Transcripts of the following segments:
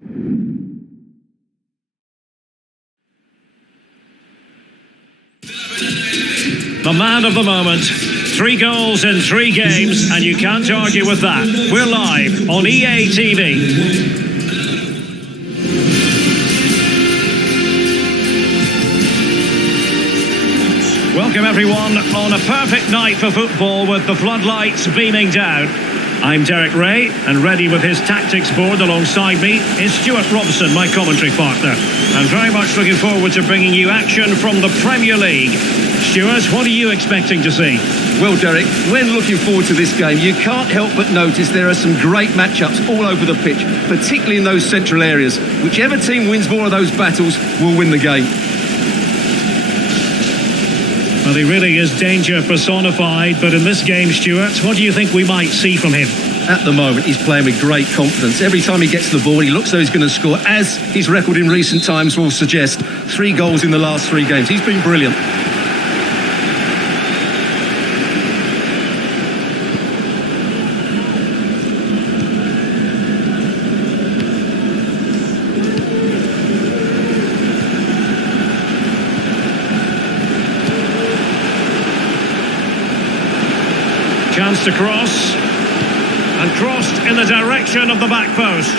The man of the moment. 3 goals in 3 games, and you can't argue with that. We're live on EA TV. Welcome everyone on a perfect night for football with the floodlights beaming down. I'm Derek Ray, and ready with his tactics board alongside me is Stuart Robson, my commentary partner. I'm very much looking forward to bringing you action from the Premier League. Stuart, what are you expecting to see? Well, Derek, when looking forward to this game, you can't help but notice there are some great matchups all over the pitch, particularly in those central areas. Whichever team wins more of those battles will win the game. Well, he really is danger personified, but in this game, Stuart, what do you think we might see from him? At the moment, he's playing with great confidence. Every time he gets the ball, he looks like he's going to score, as his record in recent times will suggest. 3 goals in the last 3 games. He's been brilliant. Chance to cross, and crossed in the direction of the back post.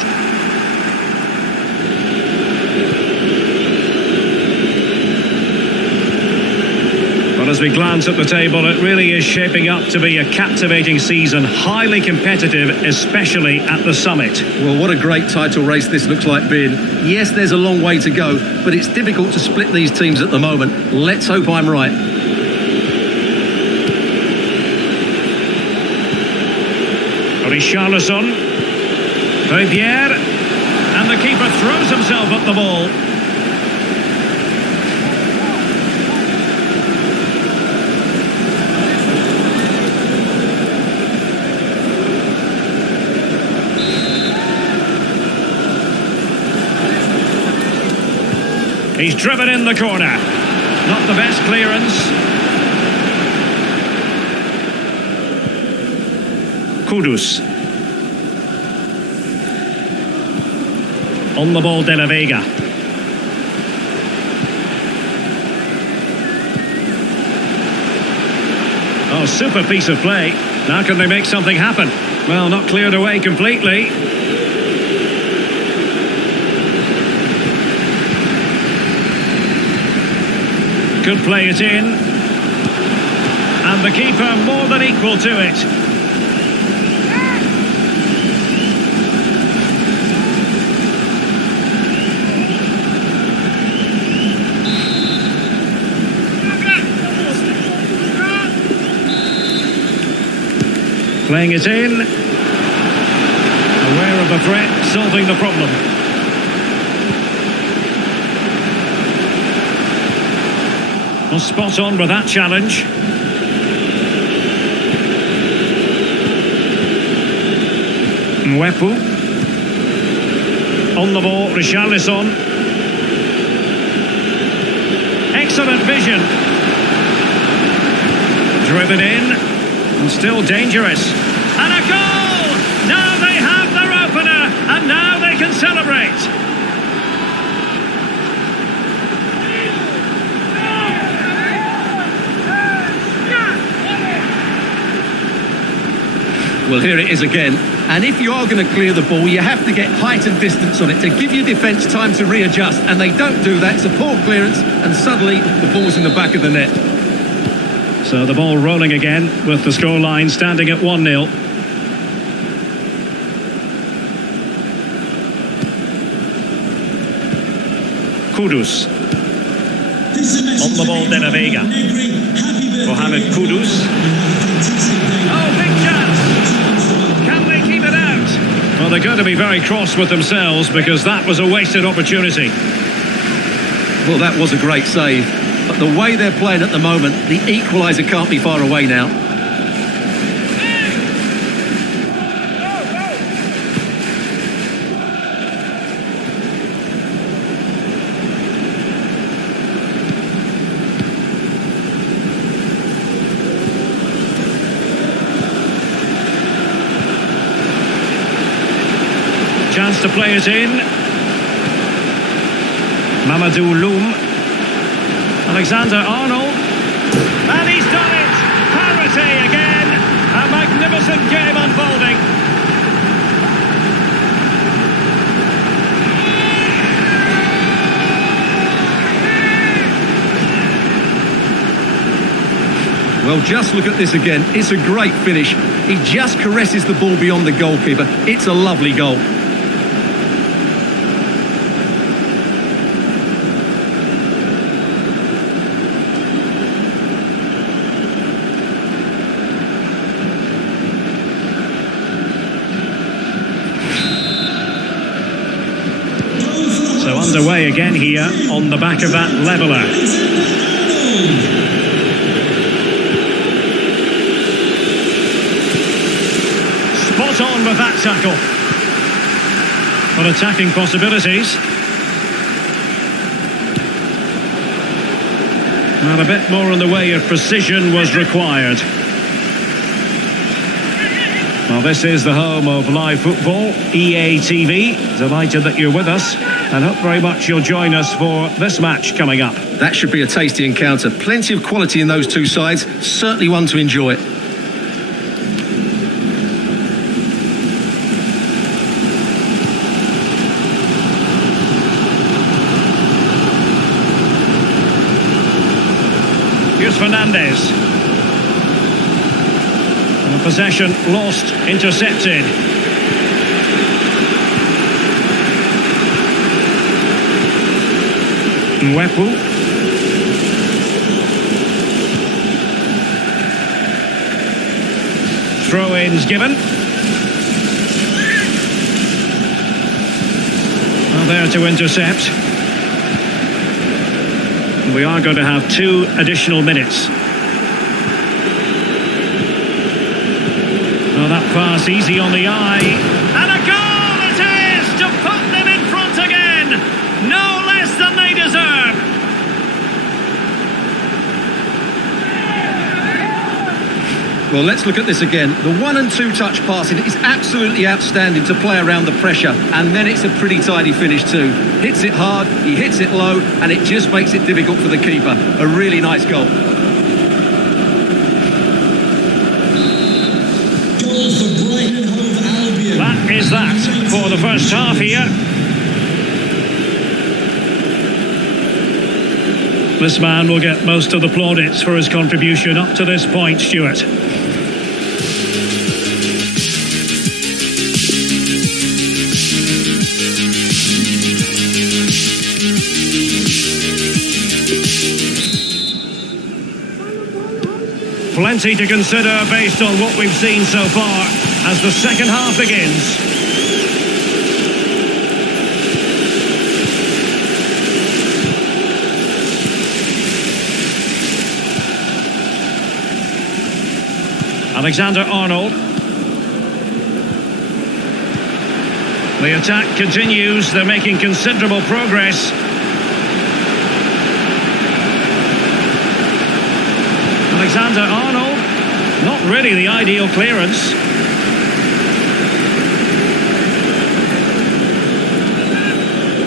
Well, as we glance at the table, it really is shaping up to be a captivating season, highly competitive, especially at the summit. Well, what a great title race this looks like being. Yes, there's a long way to go, but it's difficult to split these teams at the moment. Let's hope I'm right. Richarlison, Pierre, and the keeper throws himself at the ball. He's driven in the corner. Not the best clearance. Kudus. On the ball, De La Vega. Oh, super piece of play. Now can they make something happen? Well, not cleared away completely. Could play it in. And the keeper more than equal to it. Playing it in. Aware of the threat, solving the problem. Well, spot on with that challenge. Mwepu. On the ball, Richarlison. Excellent vision. Driven in. And still dangerous. And a goal! Now they have their opener, and now they can celebrate. Well, here it is again. And if you are going to clear the ball, you have to get height and distance on it to give your defence time to readjust. And they don't do that. It's a poor clearance, and suddenly the ball's in the back of the net. So the ball rolling again with the scoreline standing at 1-0. Kudus. On the ball, De La Vega. Mohamed Kudus. Oh, big chance! Can they keep it out? Well, they're going to be very cross with themselves because that was a wasted opportunity. Well, that was a great save. But the way they're playing at the moment, the equaliser can't be far away now. Chance to play it in. Mamadou Loum. Alexander-Arnold. And he's done it! Parity again! A magnificent game unfolding. Well, just look at this again. It's a great finish. He just caresses the ball beyond the goalkeeper. It's a lovely goal. So underway again here on the back of that leveller. Spot on with that tackle. But attacking possibilities. And a bit more in the way of precision was required. Well, this is the home of live football, EA TV. Delighted that you're with us, and hope very much you'll join us for this match coming up. That should be a tasty encounter. Plenty of quality in those two sides. Certainly one to enjoy. Here's Fernandez. And possession lost, intercepted. Mwepu. Throw-ins given. Well, there to intercept. We are going to have 2 additional minutes. Oh, that pass easy on the eye. And a goal it is to put them in front again. No less than they deserve. Well, let's look at this again. The 1 and 2 touch passing is absolutely outstanding to play around the pressure, and then it's a pretty tidy finish too. Hits it hard, he hits it low, and it just makes it difficult for the keeper. A really nice goal. Goal for Brighton and Hove Albion. That is that for the first half here. This man will get most of the plaudits for his contribution up to this point, Stuart. Plenty to consider based on what we've seen so far as the second half begins. Alexander-Arnold. The attack continues. They're making considerable progress. Alexander-Arnold, not really the ideal clearance.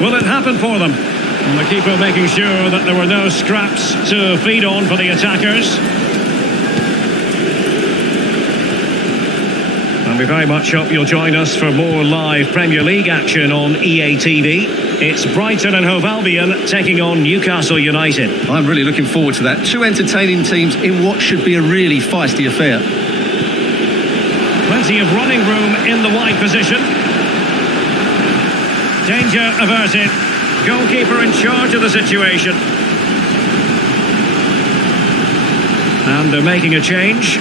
Will it happen for them? And the keeper making sure that there were no scraps to feed on for the attackers. And we very much hope you'll join us for more live Premier League action on EA TV. It's Brighton and Hove Albion taking on Newcastle United. I'm really looking forward to that. 2 entertaining teams in what should be a really feisty affair. Plenty of running room in the wide position. Danger averted. Goalkeeper in charge of the situation. And they're making a change.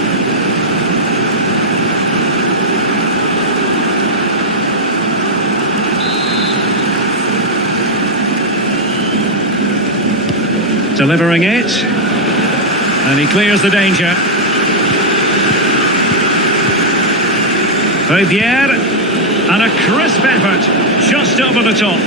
Delivering it, and he clears the danger. Fabier, and a crisp effort, just over the top.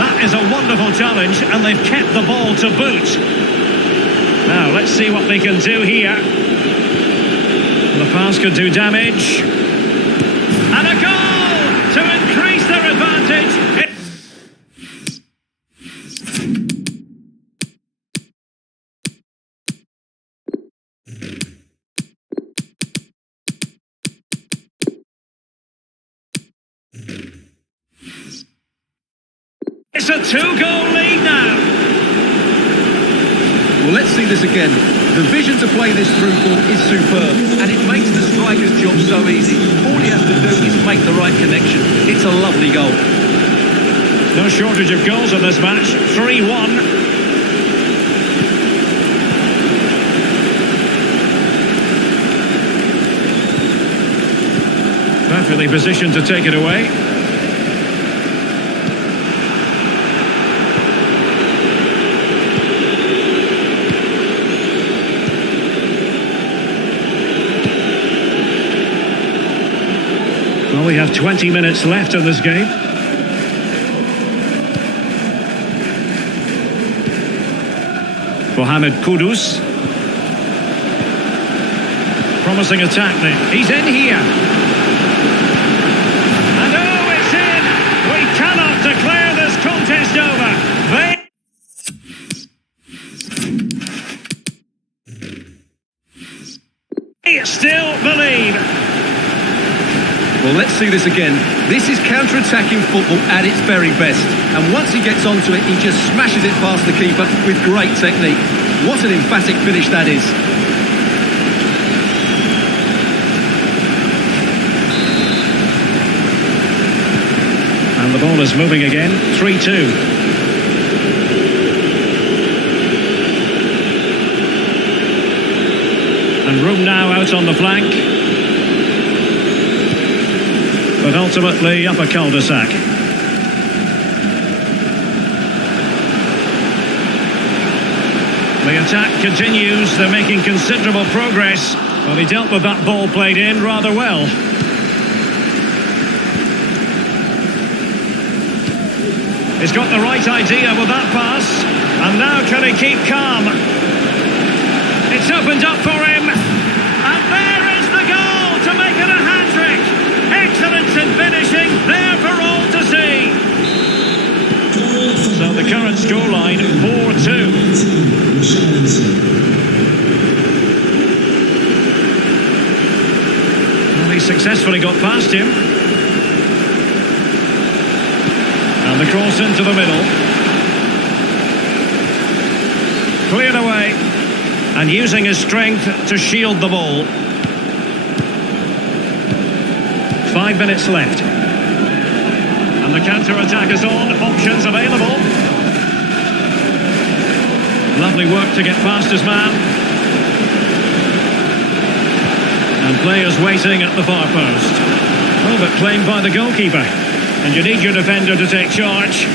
That is a wonderful challenge, and they've kept the ball to boot. Now, let's see what they can do here. The pass could do damage. And a goal to increase their advantage. It's a two-goal lead now. Well, let's see this again. The vision to play this through ball is superb, and it makes the striker's job so easy. All he has to do is make the right connection. It's a lovely goal. No shortage of goals in this match. 3-1. Perfectly positioned to take it away. Well, we have 20 minutes left in this game. Mohamed Kudus. Promising attack there. He's in here. And oh, it's in! We cannot declare this contest over. They still believe. Well, let's see this again. This is counter-attacking football at its very best. And once he gets onto it, he just smashes it past the keeper with great technique. What an emphatic finish that is. And the ball is moving again. 3-2. And room now out on the flank. But ultimately up a cul-de-sac. The attack continues. They're making considerable progress. Well, he dealt with that ball played in rather well. He's got the right idea with that pass. And now can he keep calm? It's opened up for him. And there is the goal to make it a hat-trick. Excellence in finishing, there for all to see. So the current scoreline, 4-2. Well, he successfully got past him. And the cross into the middle. Cleared away. And using his strength to shield the ball. 5 minutes left. And the counter-attack is on. Options available. Lovely work to get past his man. And players waiting at the far post. Oh, but claimed by the goalkeeper. And you need your defender to take charge.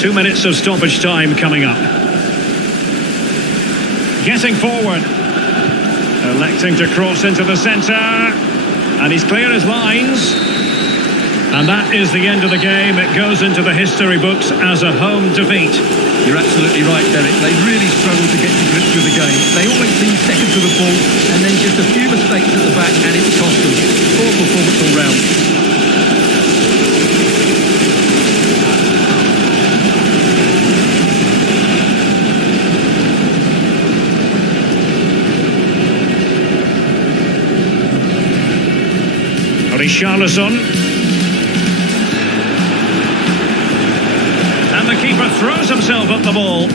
2 minutes of stoppage time coming up. Getting forward. Electing to cross into the centre. And he's clear his lines. And that is the end of the game. It goes into the history books as a home defeat. You're absolutely right, Derek. They really struggled to get to grips with the game. They always seemed second to the ball, and then just a few mistakes at the back, and it cost them. Poor performance all round. Richarlison. And the keeper throws himself at the ball.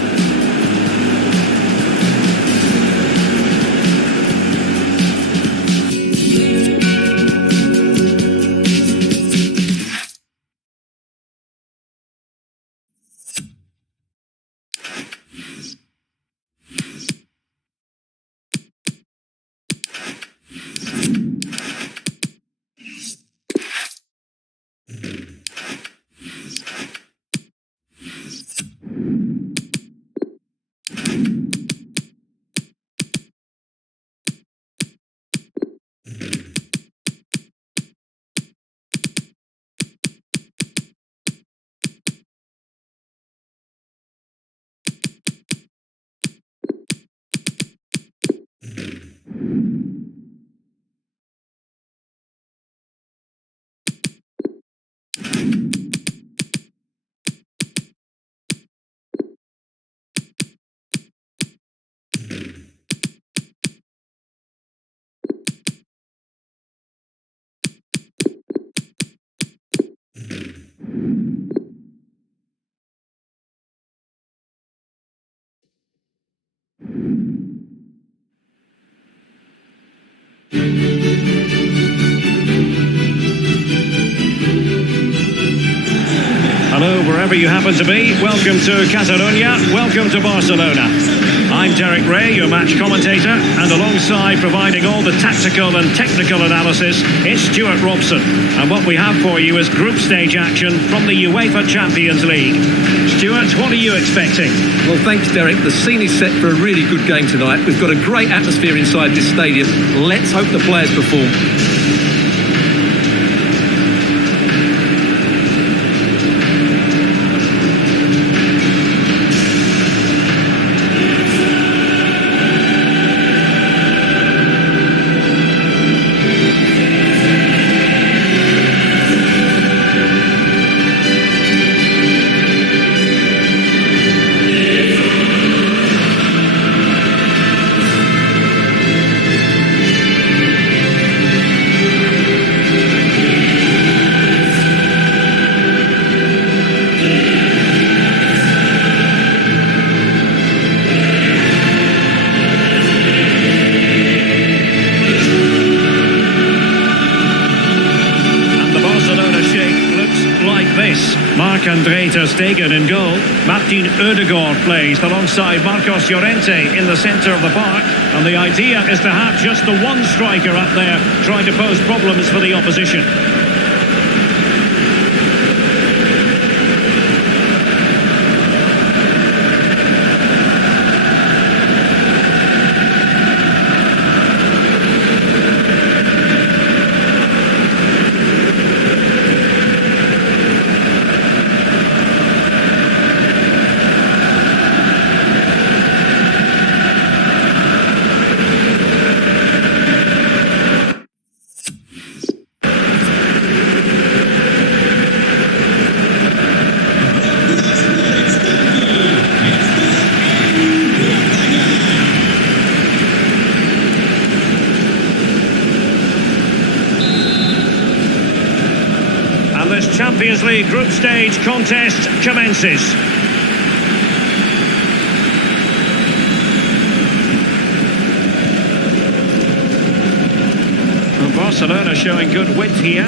wherever you happen to be, welcome to Catalonia, welcome to Barcelona. I'm Derek Ray, your match commentator, and alongside providing all the tactical and technical analysis, it's Stuart Robson. And what we have for you is group stage action from the UEFA Champions League. Stuart, what are you expecting? Well, thanks, Derek. The scene is set for a really good game tonight. We've got a great atmosphere inside this stadium. Let's hope the players perform. Marc-André ter Stegen in goal. Martin Ødegaard plays alongside Marcos Llorente in the centre of the park. And the idea is to have just the one striker up there trying to pose problems for the opposition. This Champions League group stage contest commences. Well, Barcelona showing good width here.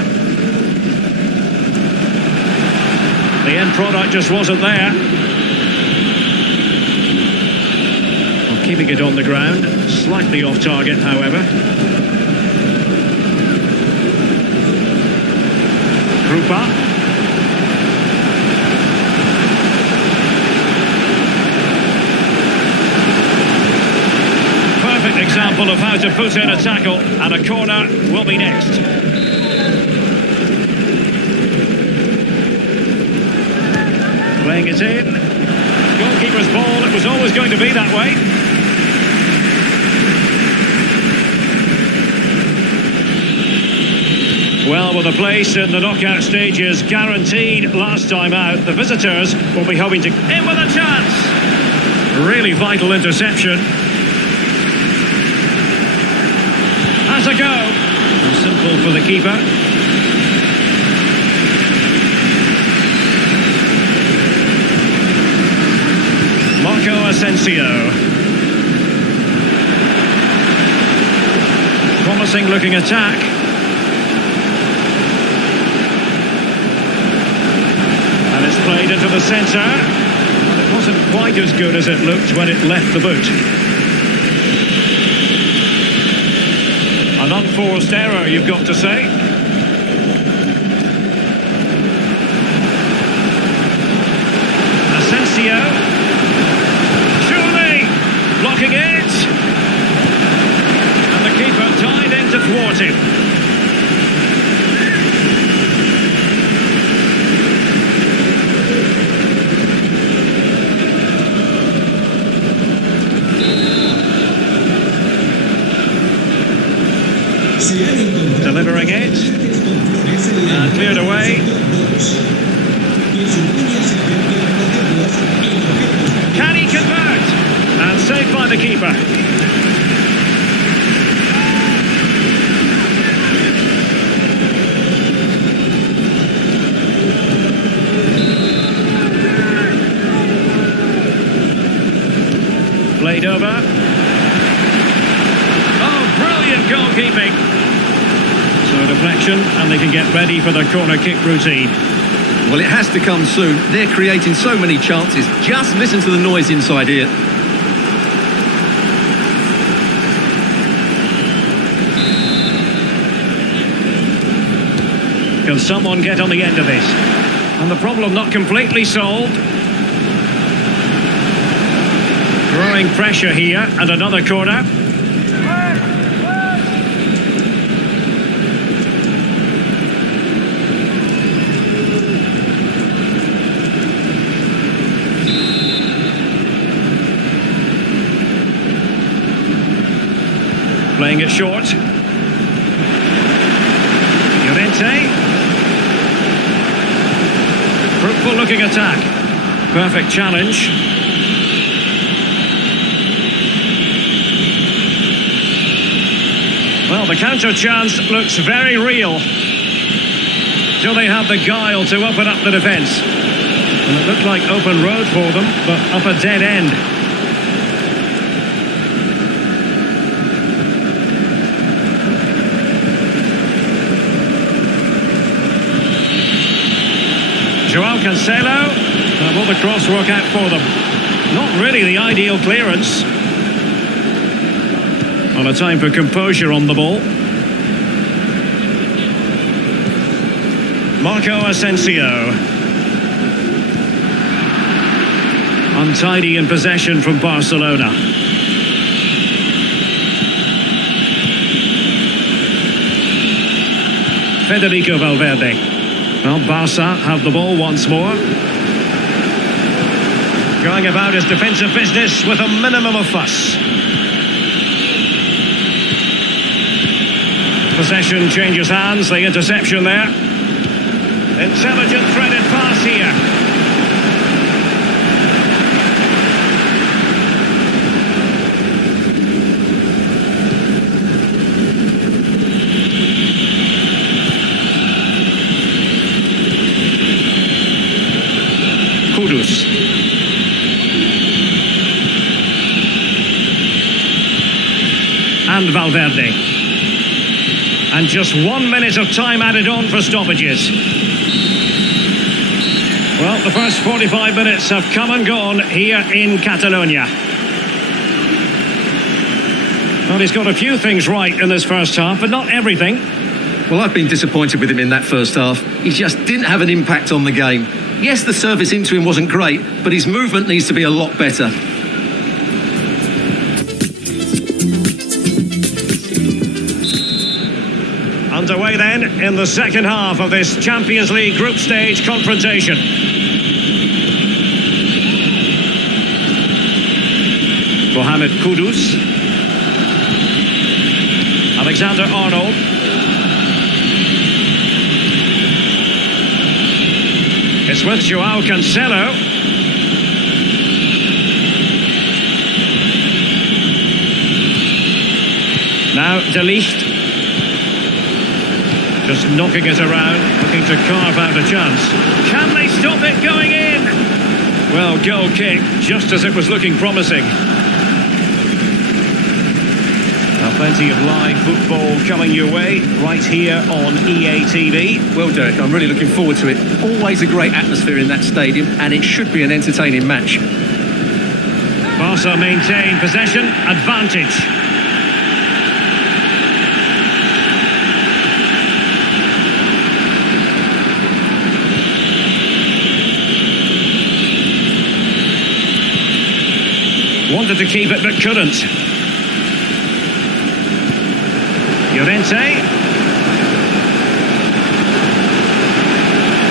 The end product just wasn't there. Well, keeping it on the ground, slightly off target, however. Rupa. Perfect example of how to put in a tackle, and a corner will be next. Playing it in. Goalkeeper's ball, it was always going to be that way. Well, with a place in the knockout stages guaranteed last time out, the visitors will be hoping to... In with a chance! Really vital interception. Has a go. Simple for the keeper. Marco Asensio. Promising looking attack. Played into the centre, and it wasn't quite as good as it looked when it left the boot. An unforced error, you've got to say. Asensio. Surely blocking it. And the keeper tied in to thwart him. Delivering it, and cleared away. Can he convert? And saved by the keeper. Played over. Oh, brilliant goalkeeping. So deflection, and they can get ready for the corner kick routine. Well, it has to come soon. They're creating so many chances. Just listen to the noise inside here. Can someone get on the end of this? And the problem not completely solved. Growing pressure here, and another corner. Playing it short. Llorente. Fruitful looking attack. Perfect challenge. Well, the counter chance looks very real. Till they have the guile to open up the defence. And it looked like open road for them, but up a dead end. Joao Cancelo, will the cross work out for them? Not really the ideal clearance. On a time for composure on the ball. Marco Asensio. Untidy in possession from Barcelona. Federico Valverde. Well, Barca have the ball once more. Going about his defensive business with a minimum of fuss. Possession changes hands, the interception there. Intelligent threaded pass here. Kudus. And Valverde. And just 1 minute of time added on for stoppages. Well, the first 45 minutes have come and gone here in Catalonia. Well, he's got a few things right in this first half, but not everything. Well, I've been disappointed with him in that first half. He just didn't have an impact on the game. Yes, the service into him wasn't great, but his movement needs to be a lot better. Underway then in the second half of this Champions League group stage confrontation. Mohamed Kudus. Alexander-Arnold. It's with Joao Cancelo. Now De Ligt. Just knocking it around, looking to carve out a chance. Can they stop it going in? Well, goal kick, just as it was looking promising. Now, plenty of live football coming your way, right here on EA TV. Well, Derek, I'm really looking forward to it. Always a great atmosphere in that stadium, and it should be an entertaining match. Barca maintain possession, advantage. Wanted to keep it, but couldn't. Llorente.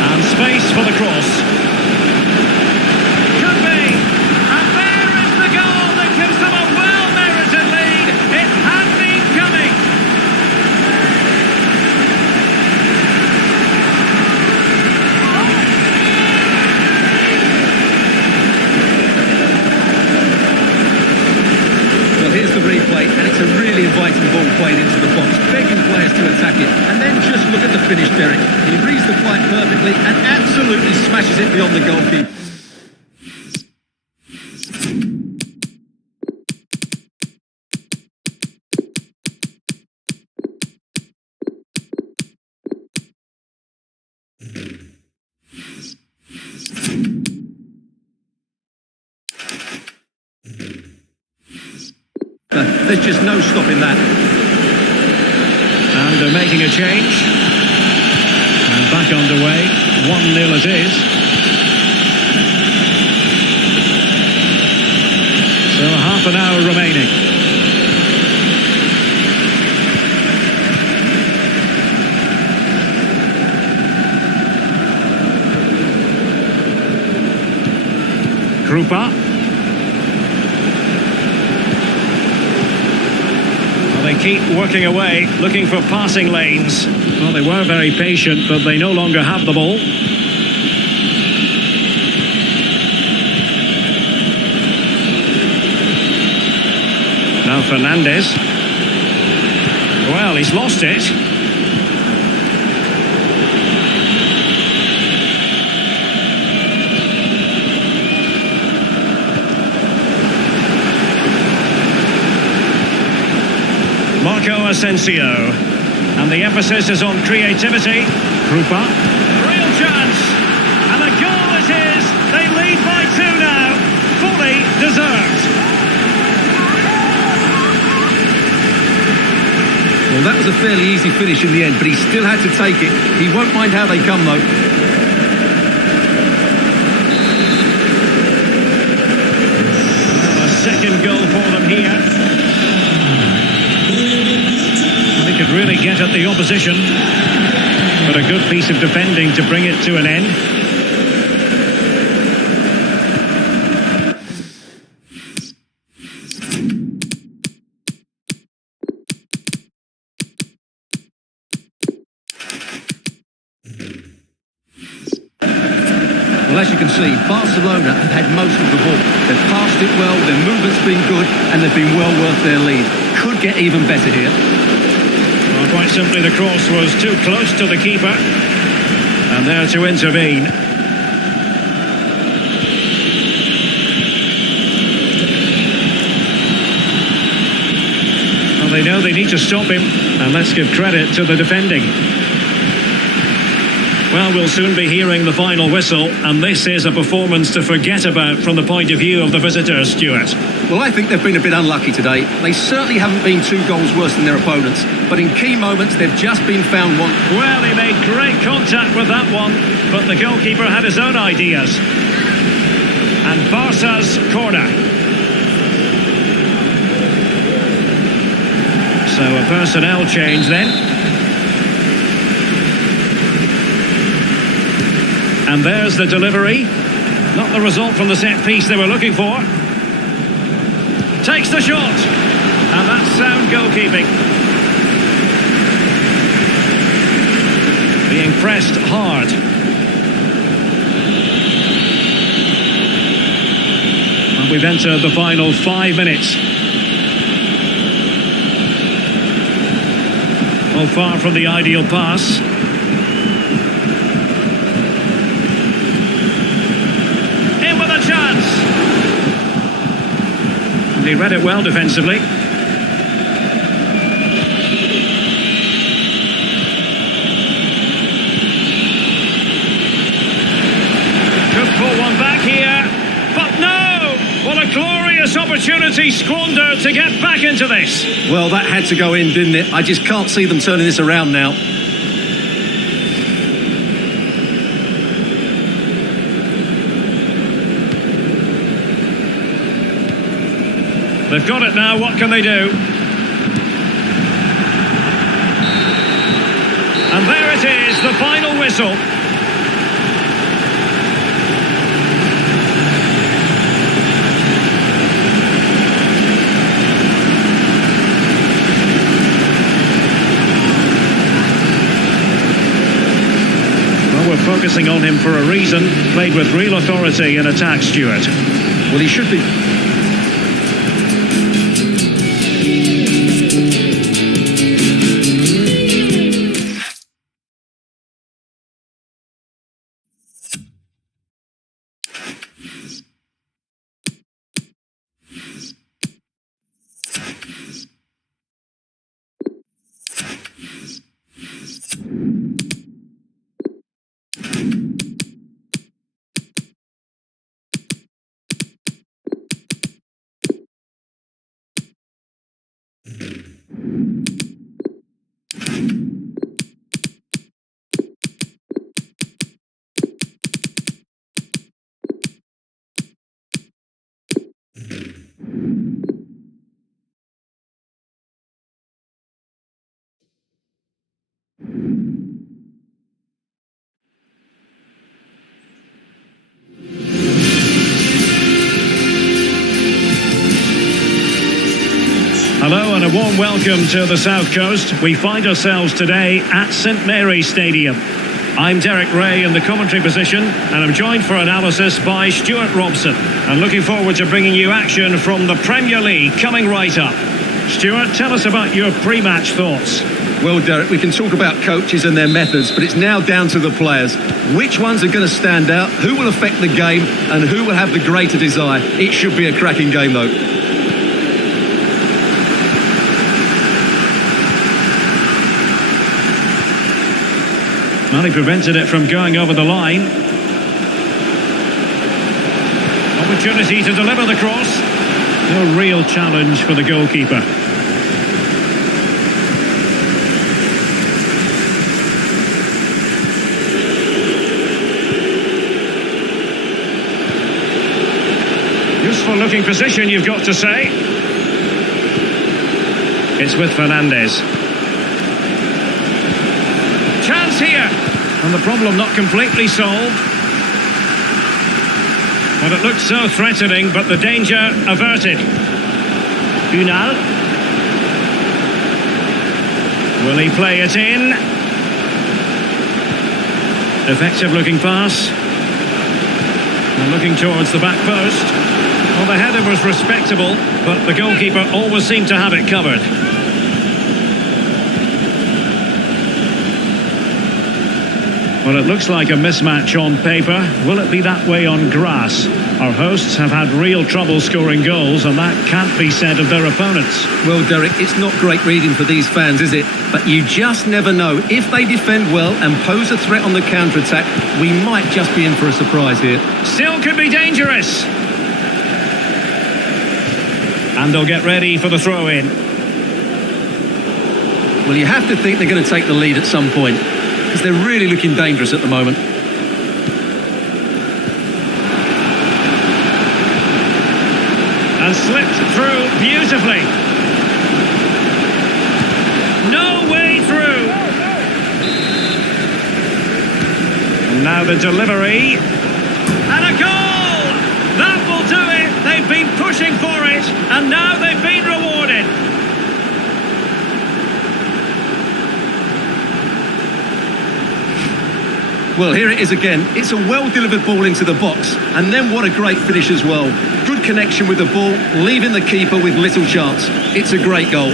And space for the cross. Could be. And there is the goal that gives them a well-merited lead. It had been coming. Here's the replay, and it's a really inviting ball played into the box, begging players to attack it. And then just look at the finish, Derek. He reads the flight perfectly and absolutely smashes it beyond the goalkeeper. There's just no stopping that. And they're making a change. And back underway. 1-0 it is. So half an hour remaining. Krupa. Well, they keep working away, looking for passing lanes. Well, they were very patient, but they no longer have the ball. Now Fernandez. Well, he's lost it. Marco Asensio. And the emphasis is on creativity. Krupa. Real chance. And a goal it is. They lead by 2 now. Fully deserved. Well, that was a fairly easy finish in the end, but he still had to take it. He won't mind how they come, though. Well, a second goal for them here. They could really get at the opposition, but a good piece of defending to bring it to an end. Well, as you can see, Barcelona have had most of the ball. They've passed it well, their movement's been good, and they've been well worth their lead. Could get even better here. Well, quite simply, the cross was too close to the keeper, and there to intervene. Well, they know they need to stop him, and let's give credit to the defending. Well, we'll soon be hearing the final whistle, and this is a performance to forget about from the point of view of the visitors, Stuart. Well, I think they've been a bit unlucky today. They certainly haven't been 2 goals worse than their opponents, but in key moments they've just been found wanting. Well, he made great contact with that one, but the goalkeeper had his own ideas. And Barca's corner. So a personnel change then. And there's the delivery. Not the result from the set piece they were looking for. Takes the shot. And that's sound goalkeeping. Being pressed hard. And we've entered the final 5 minutes. Well, far from the ideal pass. Chance. And he read it well defensively. Could pull one back here, but no! What a glorious opportunity squandered to get back into this. Well, that had to go in, didn't it? I just can't see them turning this around now. They've got it now, what can they do? And there it is, the final whistle. Well, we're focusing on him for a reason. Played with real authority in attack, Stuart. Well, he should be... Hello and a warm welcome to the South Coast. We find ourselves today at St Mary's Stadium. I'm Derek Ray in the commentary position, and I'm joined for analysis by Stuart Robson. And looking forward to bringing you action from the Premier League coming right up. Stuart, tell us about your pre-match thoughts. Well, Derek, we can talk about coaches and their methods, but it's now down to the players. Which ones are going to stand out, who will affect the game, and who will have the greater desire? It should be a cracking game, though. Well, he prevented it from going over the line. Opportunity to deliver the cross. No real challenge for the goalkeeper. Useful looking position, you've got to say. It's with Fernandes. Chance here, and the problem not completely solved. Well, it looked so threatening, but the danger averted. Unal. Will he play it in? Effective looking pass. And looking towards the back post. Well, the header was respectable, but the goalkeeper always seemed to have it covered. Well, it looks like a mismatch on paper. Will it be that way on grass? Our hosts have had real trouble scoring goals, and that can't be said of their opponents. Well, Derek, it's not great reading for these fans, is it? But you just never know. If they defend well and pose a threat on the counter-attack, we might just be in for a surprise here. Still could be dangerous. And they'll get ready for the throw-in. Well, you have to think they're going to take the lead at some point, because they're really looking dangerous at the moment. And slipped through beautifully. No way through. And now the delivery. And a goal! That will do it. They've been pushing for it, and now they've been rewarded. Well, here it is again. It's a well-delivered ball into the box. And then what a great finish as well. Good connection with the ball, leaving the keeper with little chance. It's a great goal.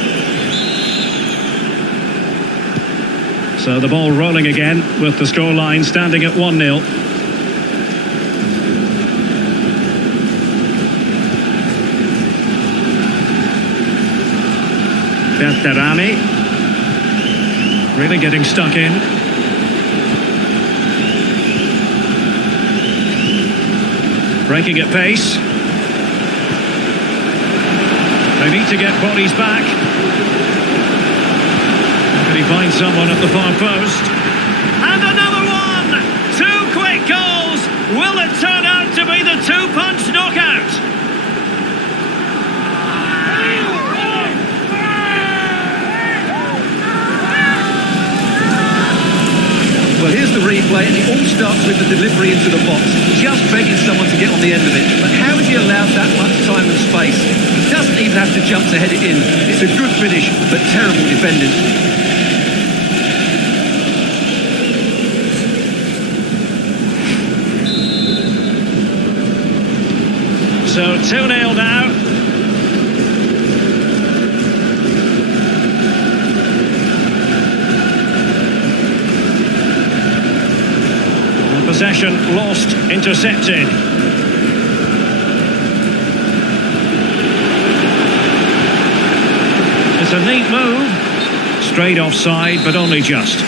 So the ball rolling again, with the scoreline standing at 1-0. Berterame. Really getting stuck in. Breaking at pace. They need to get bodies back. Can he find someone at the far post? And another one! 2 quick goals! Will it turn out to be the 2-punch knockout? Well, here's the replay, and it all starts with the delivery into the box. Just begging someone to get on the end of it. But how has he allowed that much time and space? He doesn't even have to jump to head it in. It's a good finish, but terrible defending. So 2-0 now. Possession lost, intercepted. It's a neat move. Straight offside, but only just.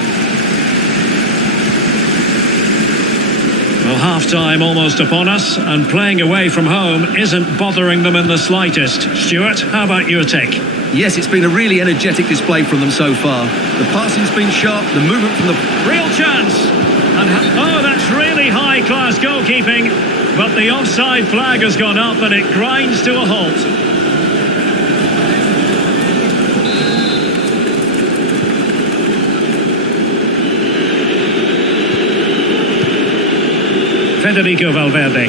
Well, half-time almost upon us, and playing away from home isn't bothering them in the slightest. Stuart, how about your take? Yes, it's been a really energetic display from them so far. The passing's been sharp, the movement from the... Real chance! And oh, that's really high-class goalkeeping, but the offside flag has gone up and it grinds to a halt. Federico Valverde.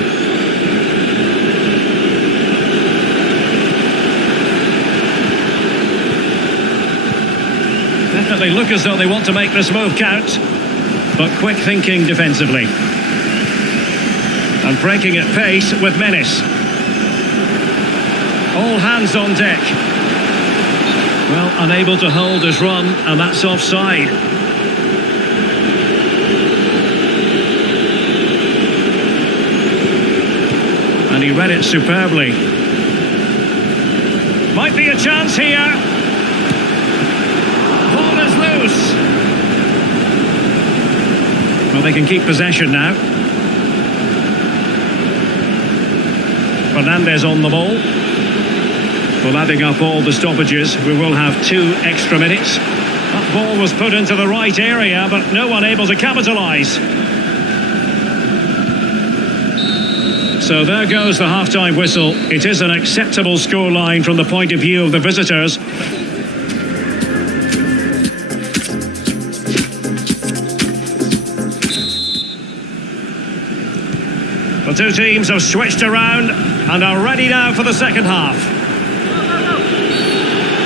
Definitely look as though they want to make this move count, but quick thinking defensively. And breaking at pace with menace. All hands on deck. Well, unable to hold his run, and that's offside. And he read it superbly. Might be a chance here. Ball is loose. Well, they can keep possession now. Fernandez on the ball. Well, adding up all the stoppages, we will have 2 extra minutes. That ball was put into the right area, but no one able to capitalise. So there goes the half-time whistle. It is an acceptable scoreline from the point of view of the visitors. The two teams have switched around and are ready now for the second half.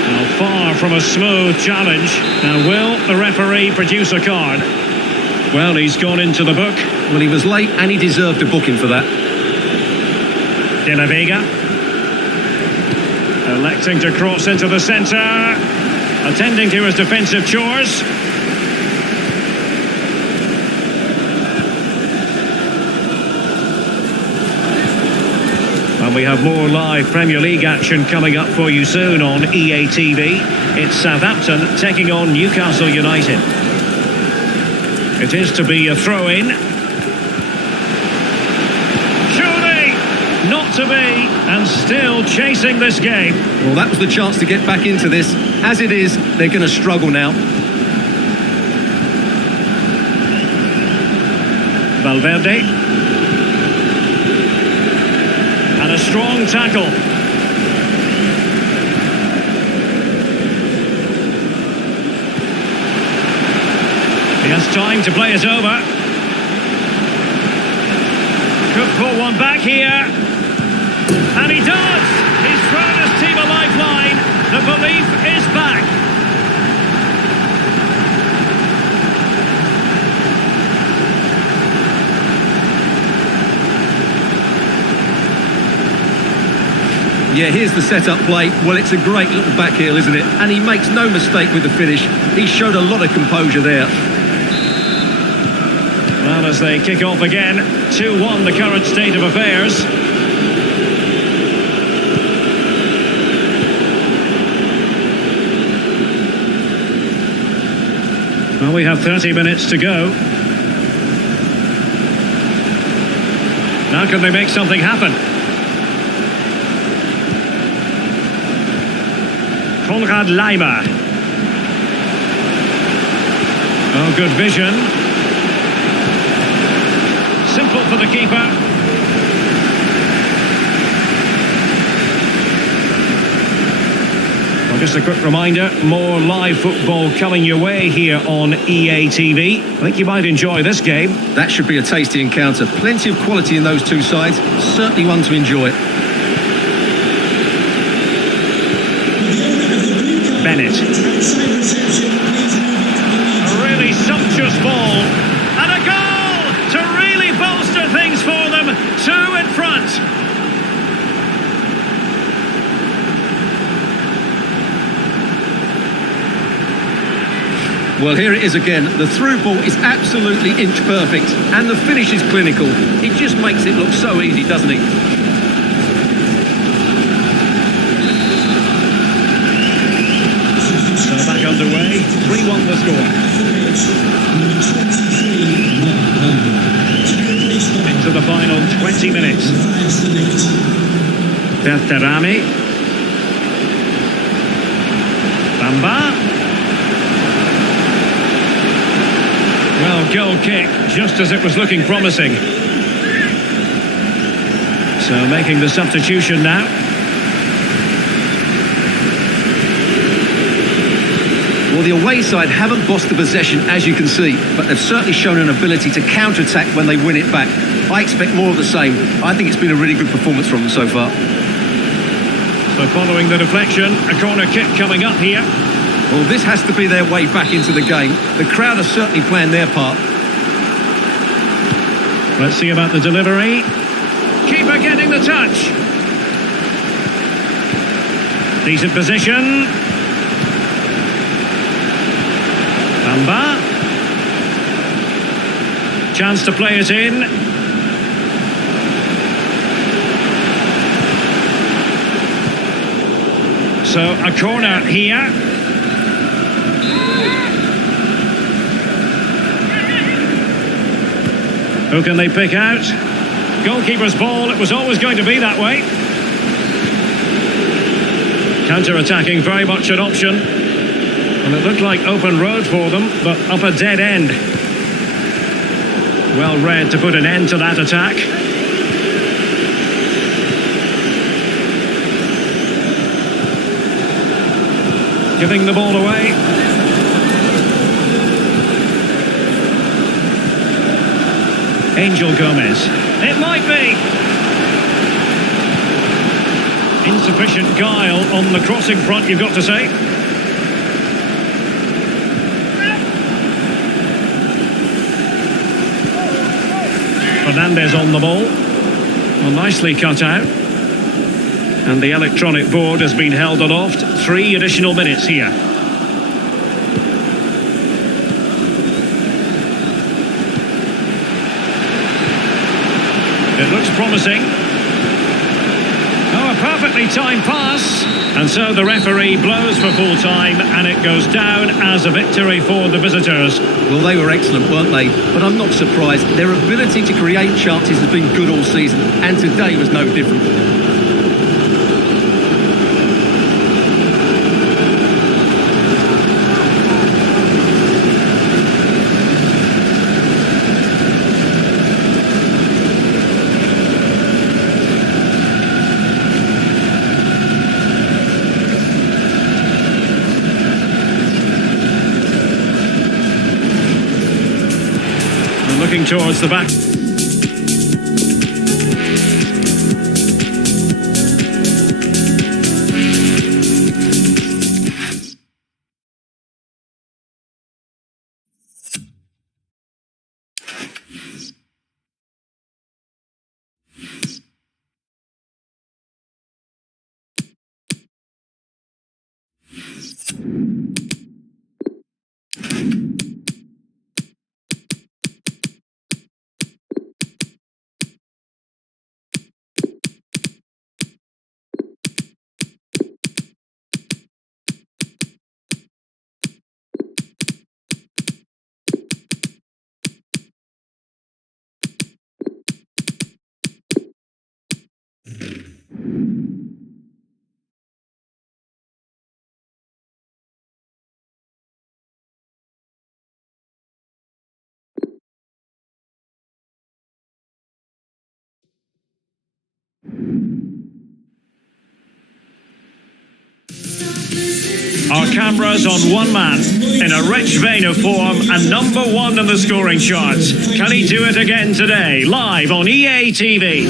Now, far from a smooth challenge. Now, will the referee produce a card? Well, he's gone into the book. Well, he was late and he deserved a booking for that. De La Vega. Electing to cross into the centre. Attending to his defensive chores. And we have more live Premier League action coming up for you soon on EA TV. It's Southampton taking on Newcastle United. It is to be a throw-in. Surely not to be, and still chasing this game. Well, that was the chance to get back into this. As it is, they're going to struggle now. Valverde. And a strong tackle. He has time to play it over. Could pull one back here. And he does! He's thrown his team a lifeline. The belief is back. Yeah, here's the set-up play. Well, it's a great little back heel, isn't it? And he makes no mistake with the finish. He showed a lot of composure there. Well, as they kick off again, 2-1 the current state of affairs. Well, we have 30 minutes to go. Now can they make something happen? Konrad Laimer. Oh, good vision. Simple for the keeper. Well, just a quick reminder, more live football coming your way here on EA TV. I think you might enjoy this game. That should be a tasty encounter. Plenty of quality in those two sides. Certainly one to enjoy. Bennett. A really sumptuous ball. And a goal to really bolster things for them. 2 in front. Well, here it is again. The through ball is absolutely inch perfect. And the finish is clinical. It just makes it look so easy, doesn't it? Underway, 3-1 the score. Into the final 20 minutes. Berterame. Bamba. Well, goal kick, just as it was looking promising. So making the substitution now. Well, the away side haven't bossed the possession, as you can see, but they've certainly shown an ability to counter-attack when they win it back. I expect more of the same. I think it's been a really good performance from them so far. So following the deflection, a corner kick coming up here. Well, this has to be their way back into the game. The crowd are certainly playing their part. Let's see about the delivery. Keeper getting the touch. Decent position. Bamba. Chance to play it in. So a corner here. Who can they pick out? Goalkeeper's ball, it was always going to be that way. Counter-attacking, very much an option. And it looked like open road for them, but up a dead end. Well read to put an end to that attack. Giving the ball away. Angel Gomez. It might be. Insufficient guile on the crossing front, you've got to say. Fernandez on the ball. Well, nicely cut out. And the electronic board has been held aloft. 3 additional minutes here. It looks promising. Oh, a perfectly timed pass. And so the referee blows for full time and it goes down as a victory for the visitors. Well, they were excellent, weren't they? But I'm not surprised. Their ability to create chances has been good all season, and today was no different. Looking towards the back. Our cameras on one man, in a rich vein of form and #1 in the scoring charts. Can he do it again today? Live on EA TV.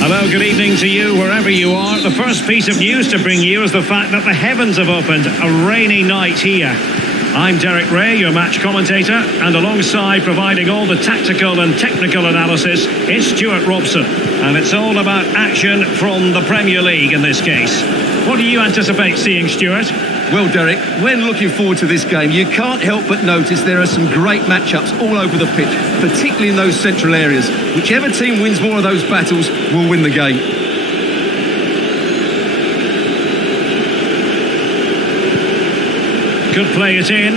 Hello, good evening to you wherever you are. The first piece of news to bring you is the fact that the heavens have opened. A rainy night here. I'm Derek Ray, your match commentator, and alongside providing all the tactical and technical analysis, it's Stuart Robson. And it's all about action from the Premier League in this case. What do you anticipate seeing, Stuart? Well, Derek, when looking forward to this game, you can't help but notice there are some great matchups all over the pitch, particularly in those central areas. Whichever team wins more of those battles will win the game. Could play it in.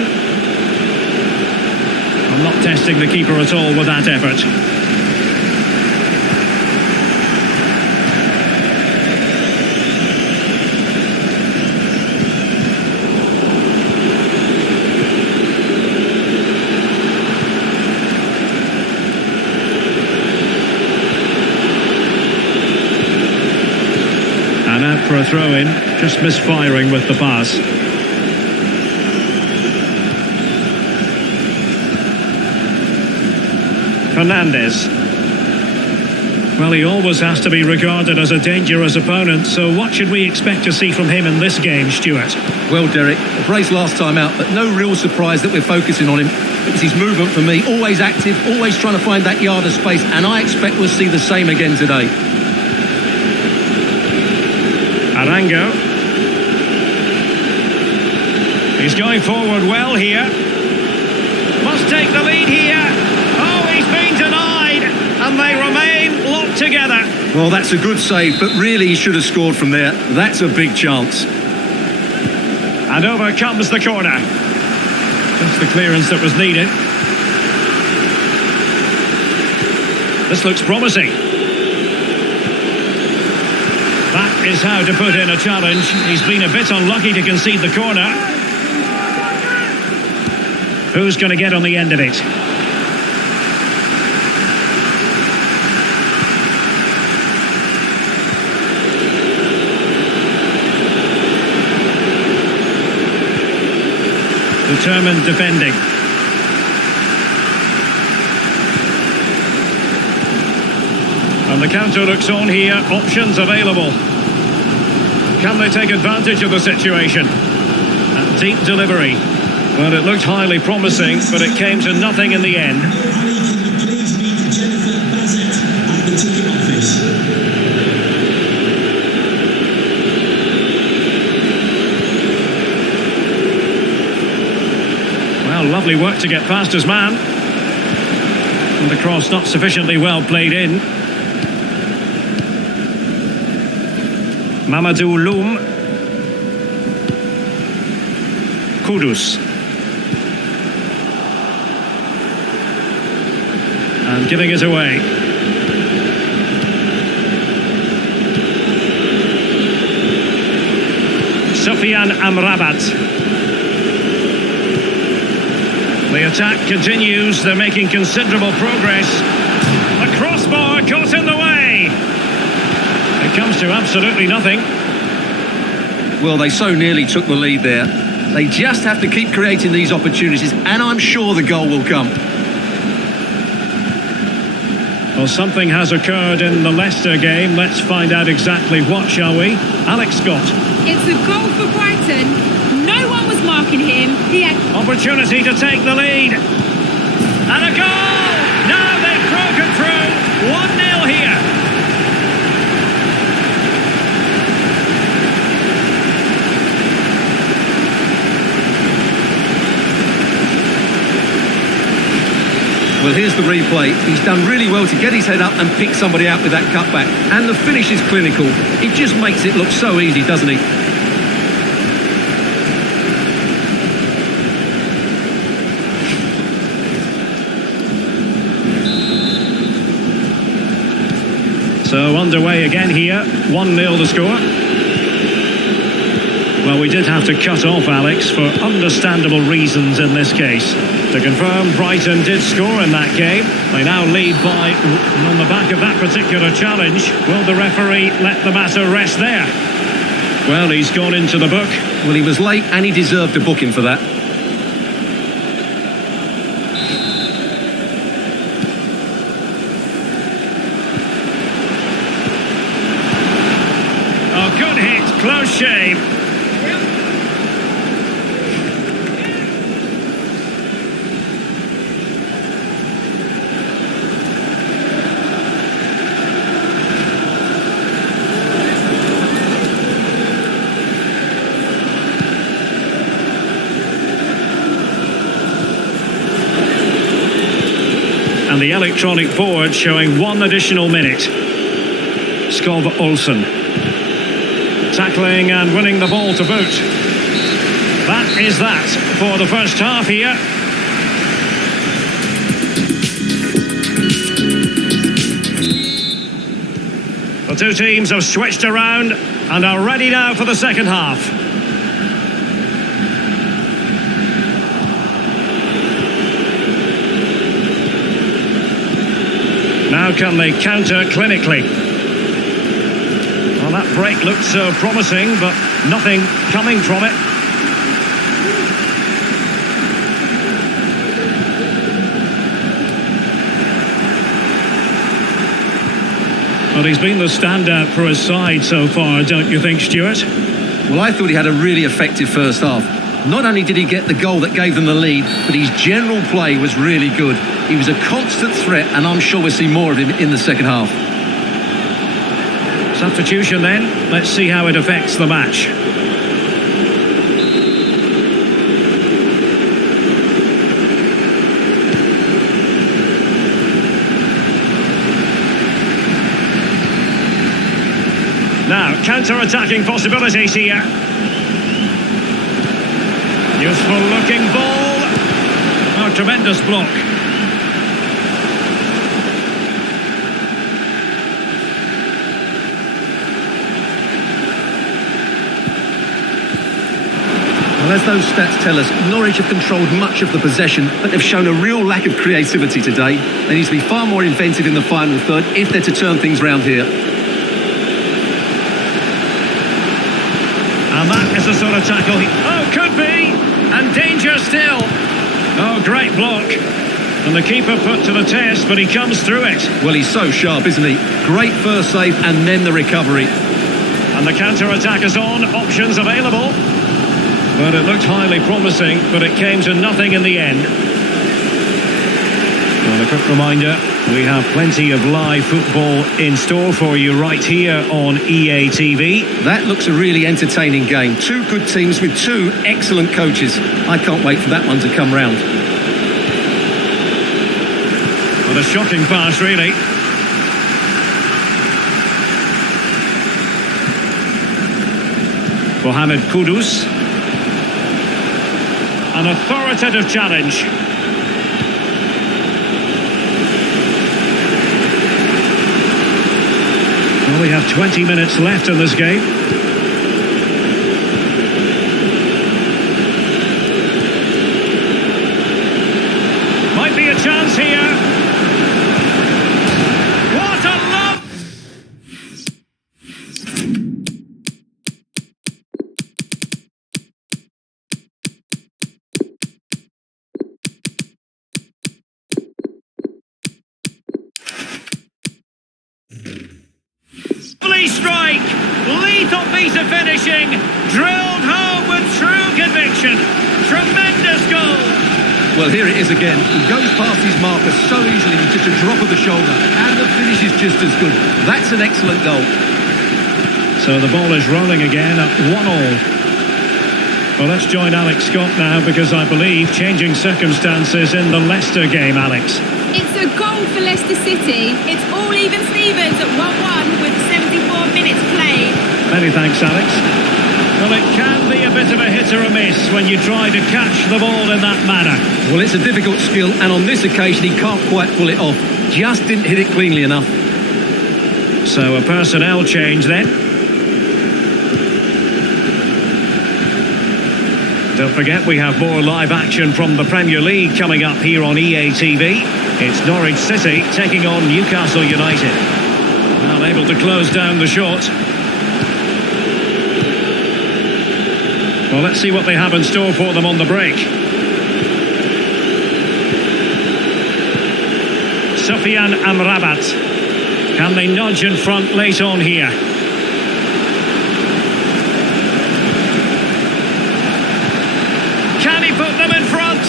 I'm not testing the keeper at all with that effort. And out for a throw-in, just misfiring with the pass. Fernandez. Well, he always has to be regarded as a dangerous opponent, so what should we expect to see from him in this game, Stuart? Well, Derek, a brace last time out, but no real surprise that we're focusing on him. It's his movement for me, always active, always trying to find that yard of space, and I expect we'll see the same again today. Arango. He's going forward well here. Must take the lead here. Oh, he's been denied, and they remain locked together. Well, that's a good save, but really he should have scored from there. That's a big chance. And over comes the corner. Just the clearance that was needed. This looks promising. That is how to put in a challenge. He's been a bit unlucky to concede the corner. Who's going to get on the end of it? Determined defending. And the counter looks on here. Options available. Can they take advantage of the situation? A deep delivery. Well, it looked highly promising, but it came to nothing in the end. Ali, can you please meet Jennifer Bassett at the ticket office? Well, lovely work to get past his man. And the cross not sufficiently well played in. Mamadou Loum. Kudus. And giving it away. Sofiane Amrabat. The attack continues. They're making considerable progress. A crossbar caught in the way. It comes to absolutely nothing. Well, they so nearly took the lead there. They just have to keep creating these opportunities, and I'm sure the goal will come. Well, something has occurred in the Leicester game. Let's find out exactly what, shall we? Alex Scott. It's a goal for Brighton. No one was marking him. He had Opportunity to take the lead. And a goal! Now they've broken through. 1-0 here. Well, here's the replay. He's done really well to get his head up and pick somebody out with that cutback. And the finish is clinical. It just makes it look so easy, doesn't he? So underway again here. 1-0 the score. Well, we did have to cut off Alex for understandable reasons in this case. To confirm, Brighton did score in that game. They now lead by, on the back of that particular challenge. Will the referee let the matter rest there? Well, he's gone into the book. Well, he was late and he deserved a booking for that. Oh, good hit, close shave. And the electronic board showing 1 additional minute. Skov Olsen. Tackling and winning the ball to boot. That is that for the first half here. The two teams have switched around and are ready now for the second half. Now can they counter clinically? Well, That break looked so promising, but nothing coming from it. Well, he's been the standout for his side so far, don't you think, Stuart? Well, I thought he had a really effective first half. Not only did he get the goal that gave them the lead, but his general play was really good. He was a constant threat, and I'm sure we'll see more of him in the second half. Substitution then. Let's see how it affects the match. Now, counter-attacking possibilities here. Useful looking ball. Oh, tremendous block. Well, as those stats tell us, Norwich have controlled much of the possession, but they've shown a real lack of creativity today. They need to be far more inventive in the final third if they're to turn things round here. And that is the sort of tackle oh, could be! And danger still! Oh, great block. And the keeper put to the test, but he comes through it. Well, he's so sharp, isn't he? Great first save and then the recovery. And the counter-attack is on, options available. But it looked highly promising, but it came to nothing in the end. Well, a quick reminder, we have plenty of live football in store for you right here on EA TV. That looks a really entertaining game. Two good teams with two excellent coaches. I can't wait for that one to come round. Well, a shocking pass, really. Mohamed Kudus. An authoritative challenge. Well, we have 20 minutes left in this game. Might be a chance here. What a love! Strike, lethal piece of finishing, drilled home with true conviction. Tremendous goal. Well, here it is again. He goes past his marker so easily with just a drop of the shoulder, and the finish is just as good. That's an excellent goal. So the ball is rolling again at 1-1. Well, let's join Alex Scott now, because I believe changing circumstances in the Leicester game, Alex. It's a goal for Leicester City. It's all even Stevens at 1-1 with 74 minutes played. Many thanks, Alex. Well, it can be a bit of a hit or a miss when you try to catch the ball in that manner. Well, it's a difficult skill, and on this occasion he can't quite pull it off. Just didn't hit it cleanly enough. So a personnel change then. Don't forget, we have more live action from the Premier League coming up here on EA TV. It's Norwich City taking on Newcastle United. Well, able to close down the shot. Well, let's see what they have in store for them on the break. Sofiane Amrabat. Can they nudge in front late on here? Can he put them in front?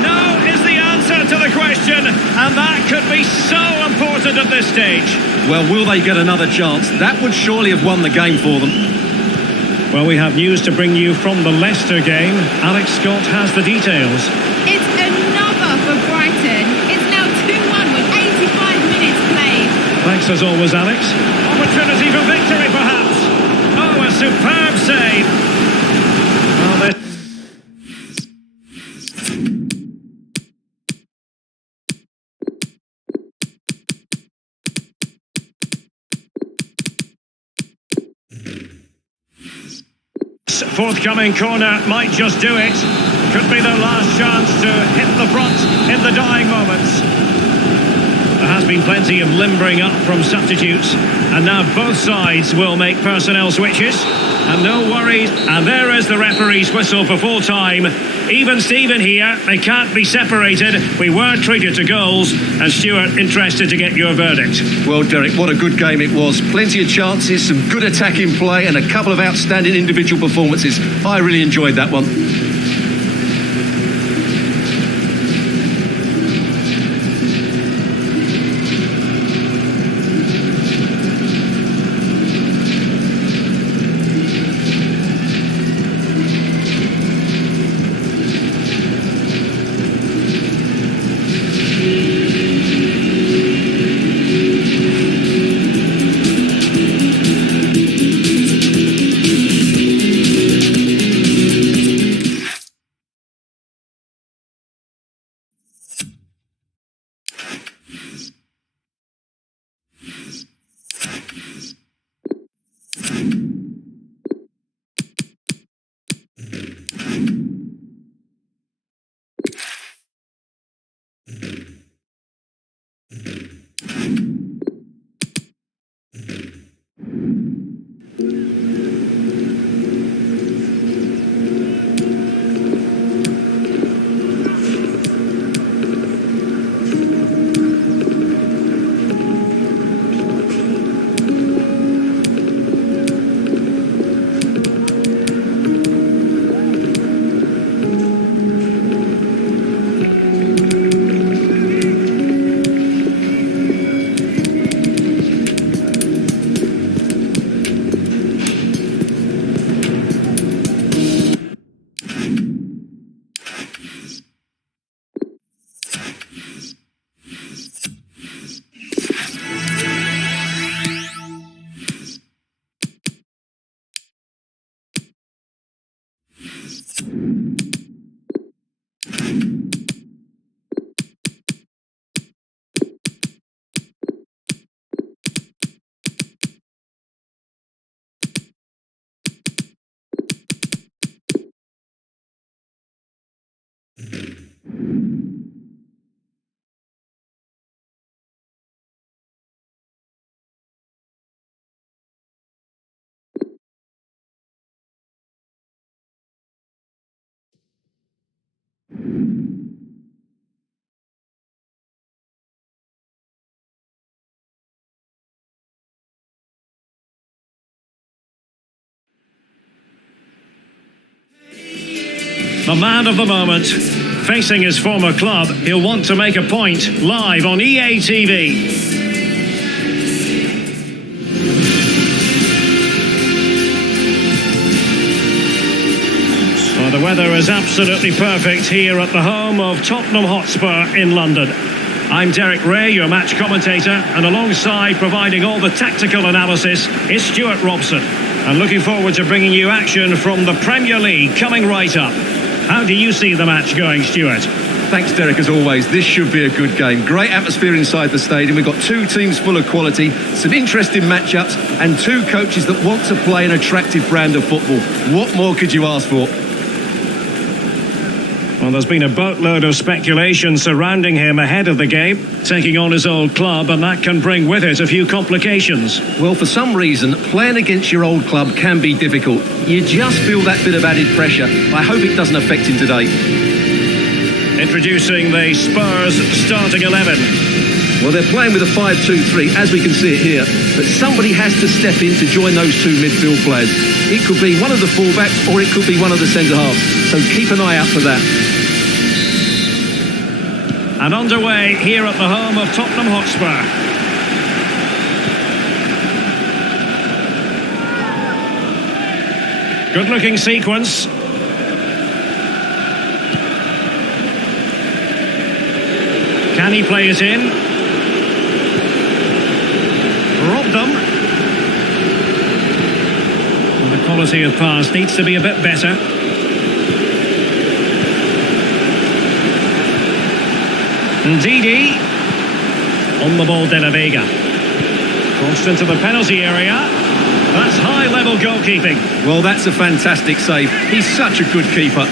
No is the answer to the question, and that could be so important at this stage. Well, will they get another chance? That would surely have won the game for them. Well, we have news to bring you from the Leicester game. Alex Scott has the details. It's another for Brighton. It's now 2-1 with 85 minutes played. Thanks as always, Alex. Opportunity for victory, perhaps. Oh, a superb save. Well, they're forthcoming corner might just do it. Could be their last chance to hit the front in the dying moments. There has been plenty of limbering up from substitutes, and now both sides will make personnel switches. And no worries, and there is the referee's whistle for full time. Even Steven here, they can't be separated. We were treated to goals, and Stuart, interested to get your verdict. Well, Derek, what a good game it was. Plenty of chances, some good attacking play, and a couple of outstanding individual performances. I really enjoyed that one. The man of the moment, facing his former club, he'll want to make a point live on EA TV. Well, the weather is absolutely perfect here at the home of Tottenham Hotspur in London. I'm Derek Ray, your match commentator, and alongside providing all the tactical analysis is Stuart Robson. And looking forward to bringing you action from the Premier League coming right up. How do you see the match going, Stuart? Thanks, Derek, as always. This should be a good game. Great atmosphere inside the stadium. We've got two teams full of quality, some interesting matchups, and two coaches that want to play an attractive brand of football. What more could you ask for? Well, there's been a boatload of speculation surrounding him ahead of the game, taking on his old club, and that can bring with it a few complications. Well, for some reason, playing against your old club can be difficult. You just feel that bit of added pressure. I hope it doesn't affect him today. Introducing the Spurs starting 11. Well, they're playing with a 5-2-3, as we can see it here. But somebody has to step in to join those two midfield players. It could be one of the fullbacks or it could be one of the centre-halves. So keep an eye out for that. And underway here at the home of Tottenham Hotspur. Good-looking sequence. Can he play it in? Robbed them. Well, the quality of pass needs to be a bit better. Ndidi. On the ball, De La Vega. Crossed into the penalty area. That's high-level goalkeeping. Well, that's a fantastic save. He's such a good keeper.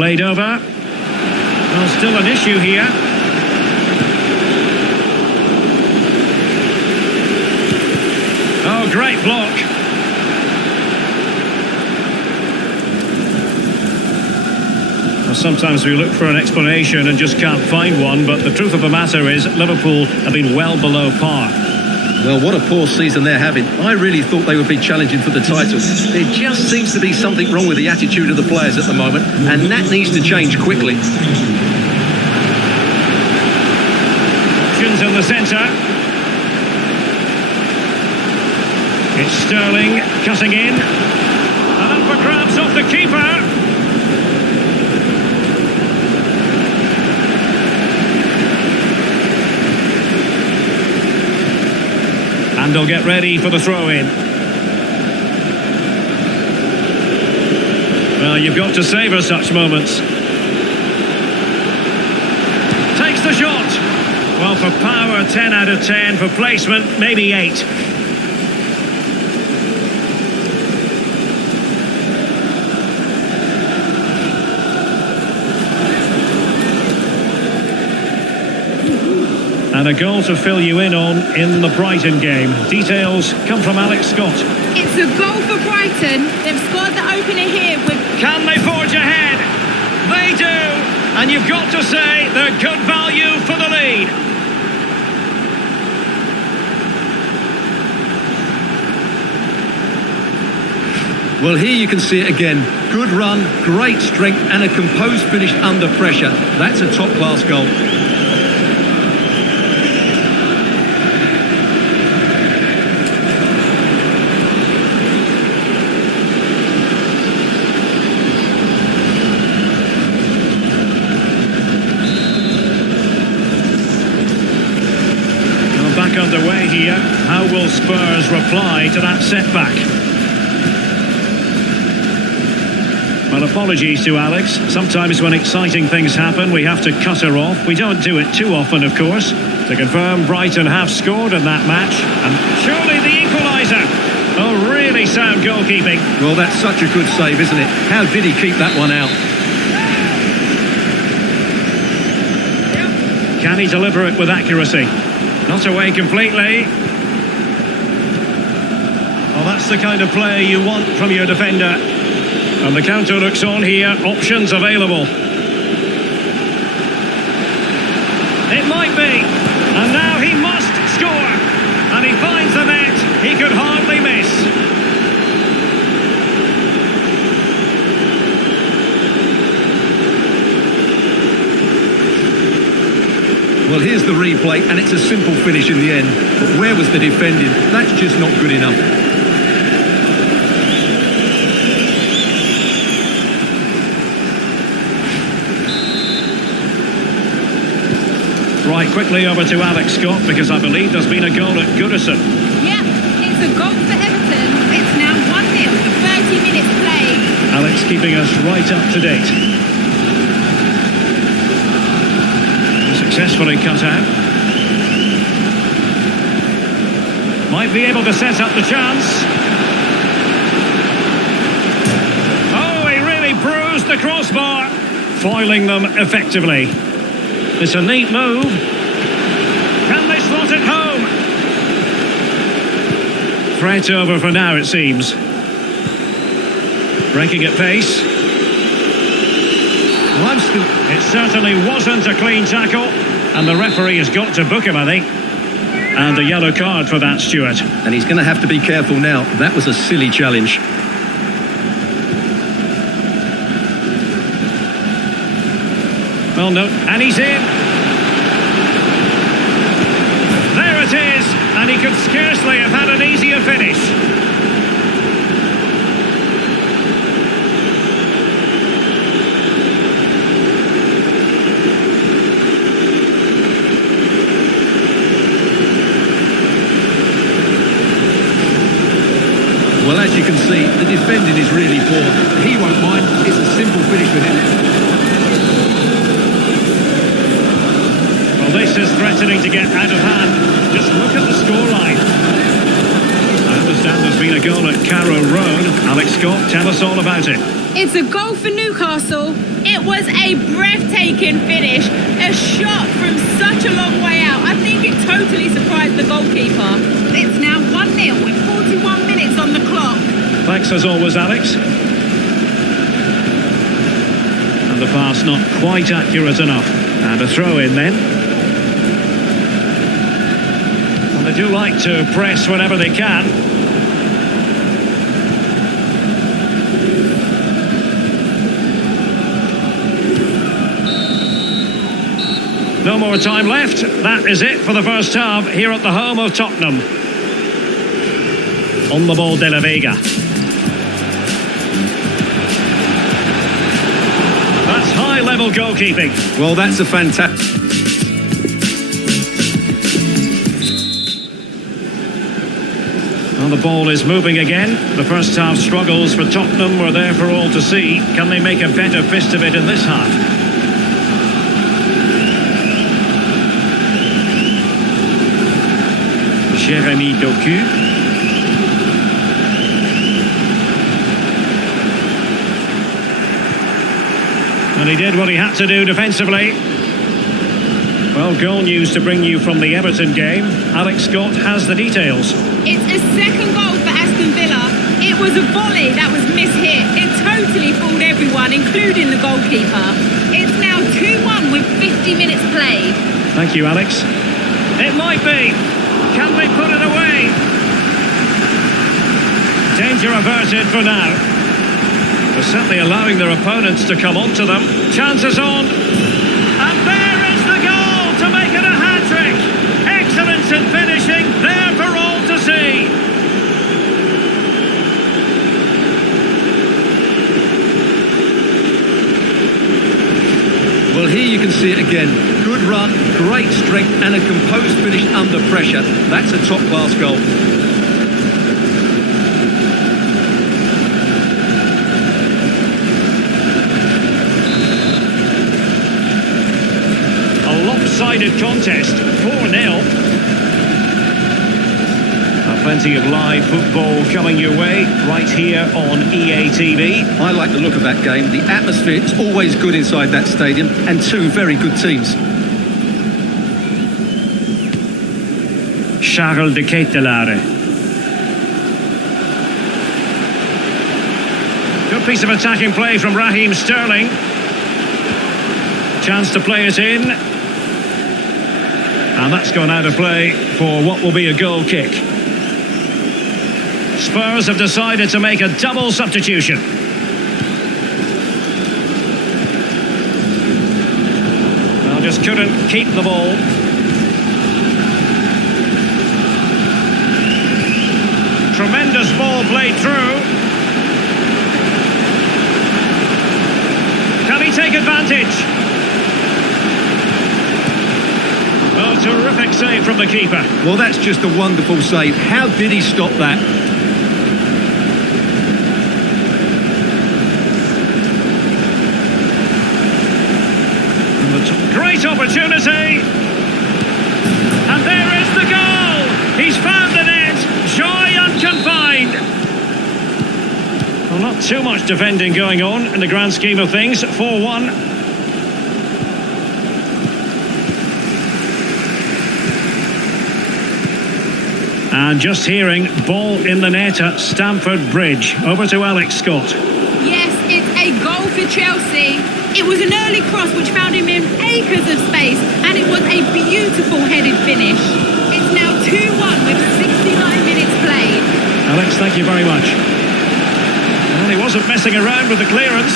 Played over. Well, still an issue here. Oh, great block. Well, sometimes we look for an explanation and just can't find one, but the truth of the matter is Liverpool have been well below par. Well, what a poor season they're having. I really thought they would be challenging for the title. There just seems to be something wrong with the attitude of the players at the moment, and that needs to change quickly. Options in the centre. It's Sterling cutting in. And up for grabs off the keeper. And they'll get ready for the throw-in. Well, you've got to savour such moments. Takes the shot. Well, for power, 10 out of 10. For placement, maybe 8. And a goal to fill you in on in the Brighton game. Details come from Alex Scott. It's a goal for Brighton. They've scored the opener here with... Can they forge ahead? They do! And you've got to say they're good value for the lead. Well, here you can see it again. Good run, great strength, and a composed finish under pressure. That's a top-class goal. Back underway here. How will Spurs reply to that setback? Well, apologies to Alex. Sometimes when exciting things happen, we have to cut her off. We don't do it too often, of course. To confirm, Brighton have scored in that match. And surely the equaliser. Oh, really sound goalkeeping. Well, that's such a good save, isn't it? How did he keep that one out? Can he deliver it with accuracy? Not away completely. Well, that's the kind of play you want from your defender. And the counter looks on here. Options available. It might be. And now he must score. And he finds the net. He could hardly miss. Well, here's the replay, and it's a simple finish in the end. But where was the defending? That's just not good enough. Right, quickly over to Alex Scott, because I believe there's been a goal at Goodison. Yeah, it's a goal for Everton. It's now 1-0 with 30 minutes played. Alex keeping us right up to date. Successfully cut out. Might be able to set up the chance. Oh, he really bruised the crossbar. Foiling them effectively. It's a neat move. Can they slot it home? Threat over for now, it seems. Breaking at pace. It certainly wasn't a clean tackle, and the referee has got to book him, I think. And a yellow card for that, Stuart. And he's going to have to be careful now. That was a silly challenge. Well, no, and he's in. There it is, and he could scarcely have had an easier finish. Well, as you can see, the defending is really poor. He won't mind. It's a simple finish for him. Well, this is threatening to get out of hand. Just look at the scoreline. That was understand there's been a goal at Carrow Road. Alex Scott, tell us all about it. It's a goal for Newcastle. It was a breathtaking finish. A shot from such a long way out. I think it totally surprised the goalkeeper. It's now 1-0 with 41 minutes on the clock. Thanks as always, Alex. And the pass not quite accurate enough. And a throw in then. And they do like to press whenever they can. No more time left. That is it for the first half here at the home of Tottenham. On the ball, De La Vega. That's high-level goalkeeping. Well, that's a fantastic... Well, the ball is moving again. The first half struggles for Tottenham were there for all to see. Can they make a better fist of it in this half? Jeremy Doku. And he did what he had to do defensively. Well, goal news to bring you from the Everton game. Alex Scott has the details. It's a second goal for Aston Villa. It was a volley that was mishit. It totally fooled everyone, including the goalkeeper. It's now 2-1 with 50 minutes played. Thank you, Alex. It might be. Can they put it away? Danger averted for now. They're certainly allowing their opponents to come onto them. Chances on. And there is the goal to make it a hat-trick. Excellence in finishing, there for all to see. Well, here you can see it again. Good run, great strength and a composed finish under pressure. That's a top-class goal. A lopsided contest, 4-0. Plenty of live football coming your way right here on EA TV. I like the look of that game. The atmosphere is always good inside that stadium and two very good teams. Charles de Ketelaere. Good piece of attacking play from Raheem Sterling. Chance to play it in. And that's gone out of play for what will be a goal kick. Spurs have decided to make a double substitution. Well, just couldn't keep the ball. Tremendous ball played through. Can he take advantage? Oh, terrific save from the keeper. Well, that's just a wonderful save. How did he stop that? Great opportunity. And there is the goal. He's found the net. Joy unconfined. Well, not too much defending going on in the grand scheme of things. 4-1. And just hearing ball in the net at Stamford Bridge. Over to Alex Scott. Yes, it's a goal for Chelsea. It was an early cross which found him in acres of space, and it was a beautiful headed finish. It's now 2-1 with 69 minutes played. Alex, thank you very much. Well, he wasn't messing around with the clearance.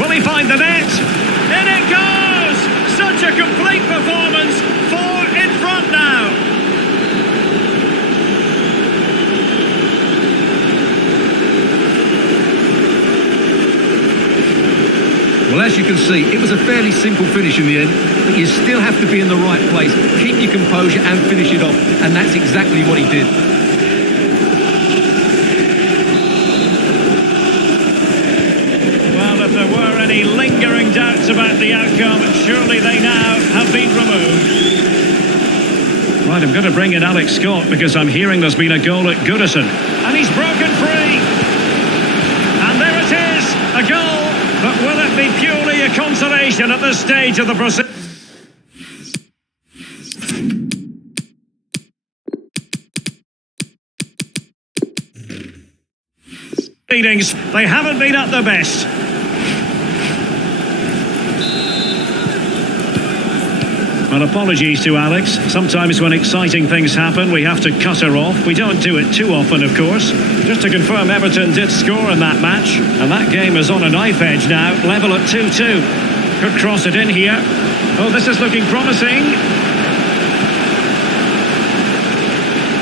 Will he find the net? In it goes! Such a complete performance. 4 in front now. Well, as you can see, it was a fairly simple finish in the end, but you still have to be in the right place, keep your composure and finish it off, and that's exactly what he did. Well, if there were any lingering doubts about the outcome, surely they now have been removed. Right, I'm going to bring in Alex Scott because I'm hearing there's been a goal at Goodison. And he's broken free. And there it is, a goal. But will it be purely a consolation at this stage of the proceedings? They haven't been at their best. Well, apologies to Alex. Sometimes when exciting things happen, we have to cut her off. We don't do it too often, of course. Just to confirm, Everton did score in that match. And that game is on a knife edge now, level at 2-2. Could cross it in here. Oh, this is looking promising.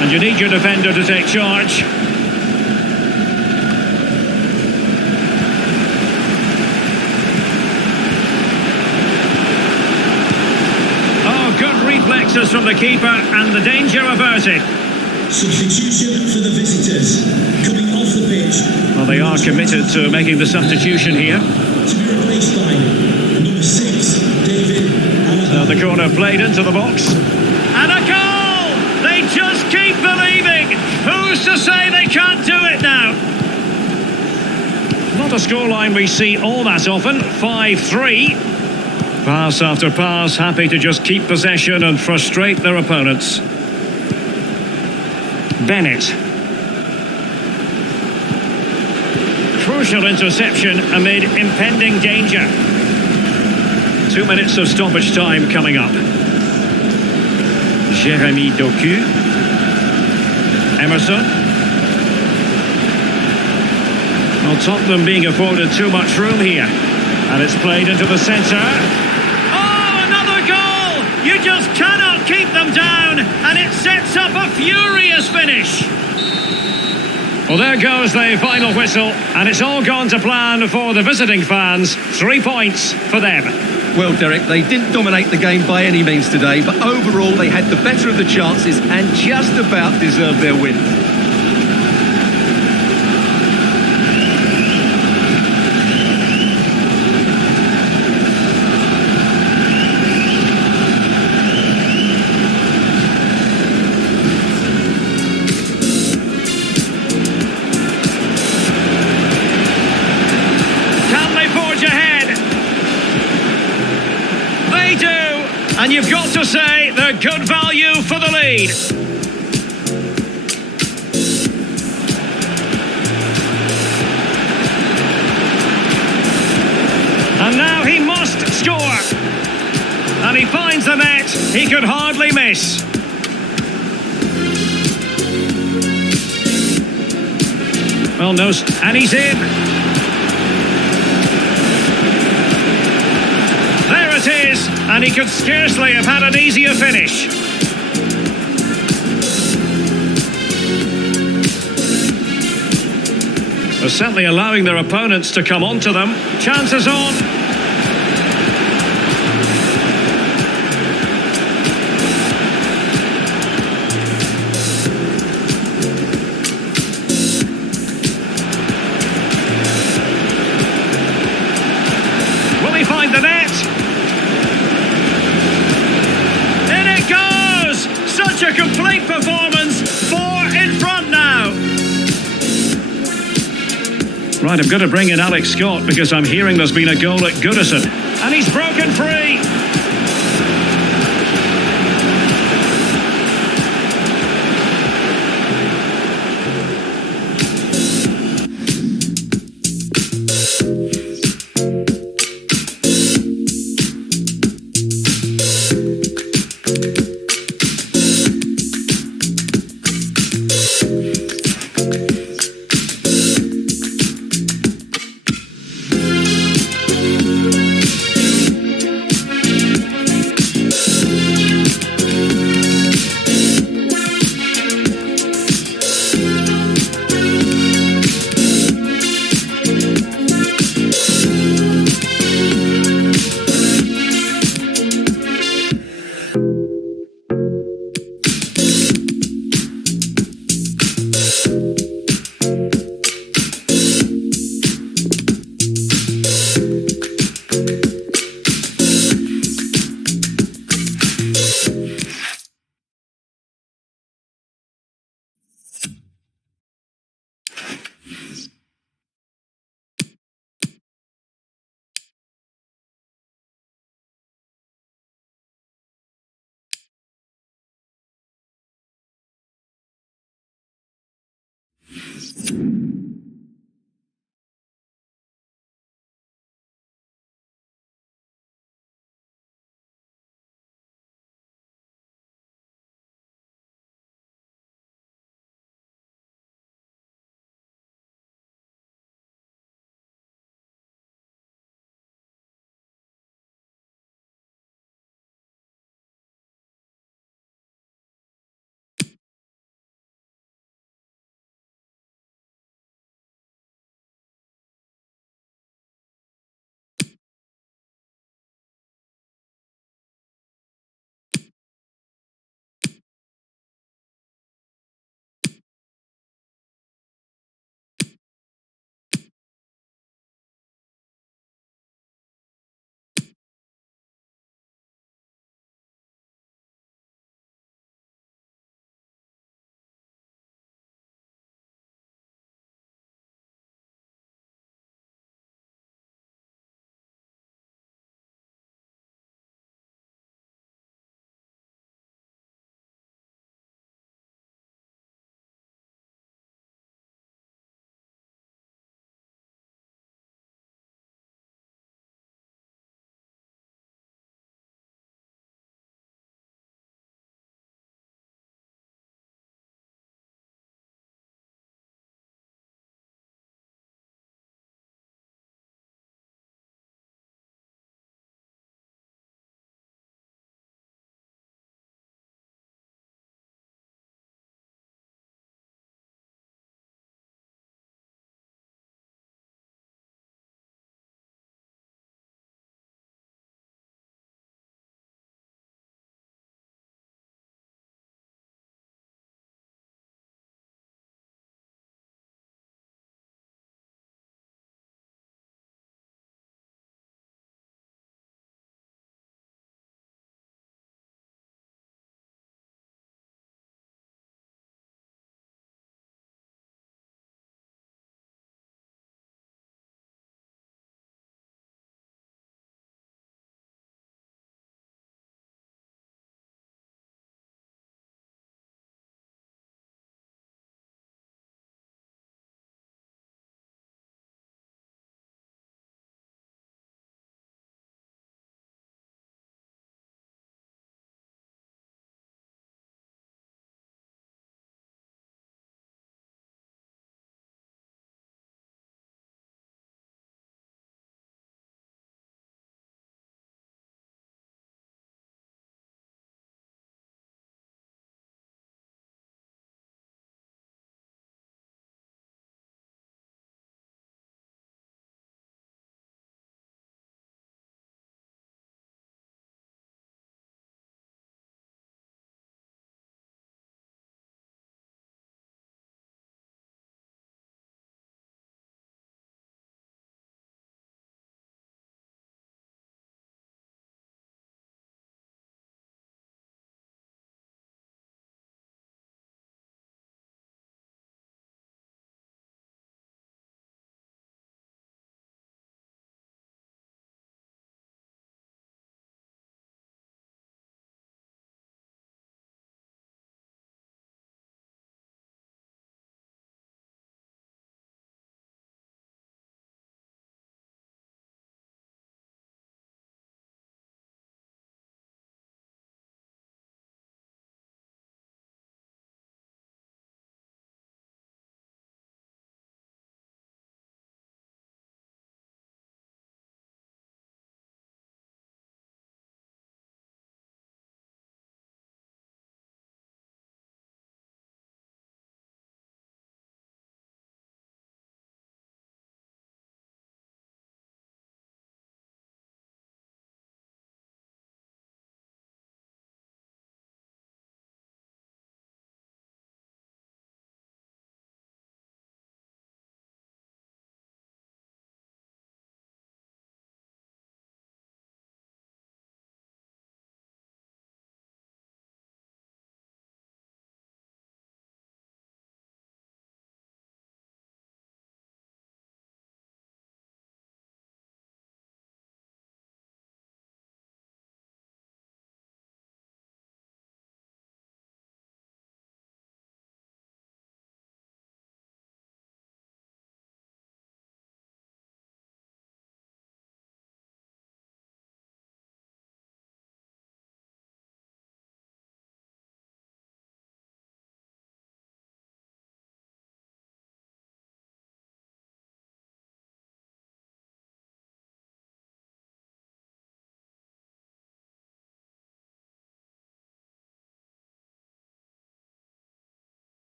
And you need your defender to take charge. Reflexes from the keeper and the danger averted. Substitution for the visitors. Coming off the pitch. Well, they are committed to making the substitution here. To be replaced by number 6, David Alaba. So the corner played into the box. And a goal! They just keep believing. Who's to say they can't do it now? Not a scoreline we see all that often. 5-3. Pass after pass, happy to just keep possession and frustrate their opponents. Bennett. Crucial interception amid impending danger. 2 minutes of stoppage time coming up. Jeremy Doku. Emerson. Well, Tottenham being afforded too much room here. And it's played into the centre. You just cannot keep them down, and it sets up a furious finish. Well, there goes the final whistle, and it's all gone to plan for the visiting fans. 3 points for them. Well, Derek, they didn't dominate the game by any means today, but overall they had the better of the chances and just about deserved their win. And you've got to say they're good value for the lead. And now he must score. And he finds the net. He could hardly miss. Well, no, and he's in. There it is, and he could scarcely have had an easier finish. They're certainly allowing their opponents to come onto them. Chances on. Will he find the net? Such a complete performance, 4 in front now. Right, I'm going to bring in Alex Scott because I'm hearing there's been a goal at Goodison. And he's broken free.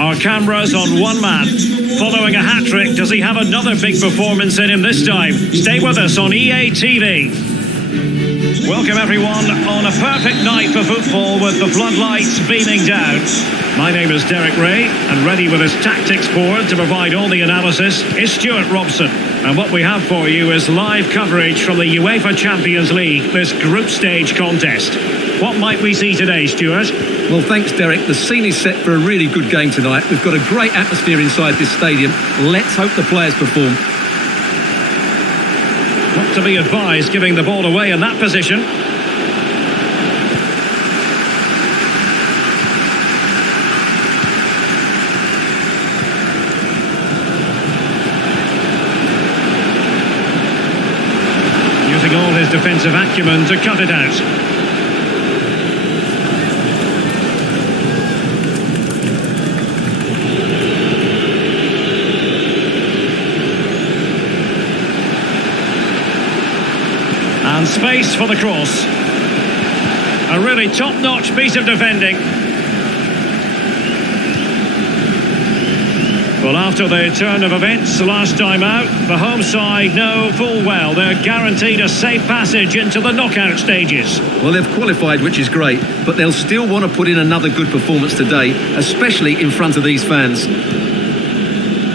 Our cameras on one man. Following a hat-trick, does he have another big performance in him this time? Stay with us on EA TV. Welcome everyone on a perfect night for football with the floodlights beaming down. My name is Derek Ray, and ready with his tactics board to provide all the analysis is Stuart Robson. And what we have for you is live coverage from the UEFA Champions League, this group stage contest. What might we see today, Stuart? Well, thanks, Derek. The scene is set for a really good game tonight. We've got a great atmosphere inside this stadium. Let's hope the players perform. Not to be advised giving the ball away in that position. Using all his defensive acumen to cut it out. And space for the cross. A really top-notch piece of defending. Well, after the turn of events last time out, the home side know full well they're guaranteed a safe passage into the knockout stages. Well, they've qualified, which is great, but they'll still want to put in another good performance today, especially in front of these fans.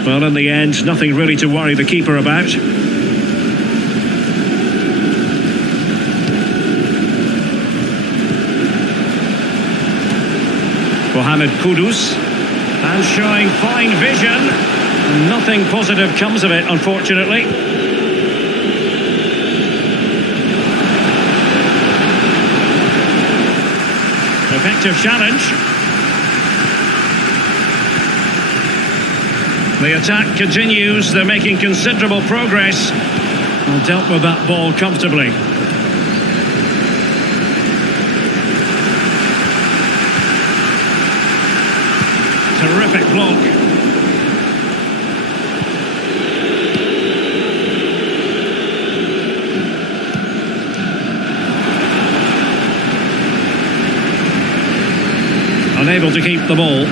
Well, in the end, nothing really to worry the keeper about. Mohamed Kudus, and showing fine vision. Nothing positive comes of it, unfortunately. Effective challenge. The attack continues. They're making considerable progress. And dealt with that ball comfortably. Terrific block. Unable to keep the ball.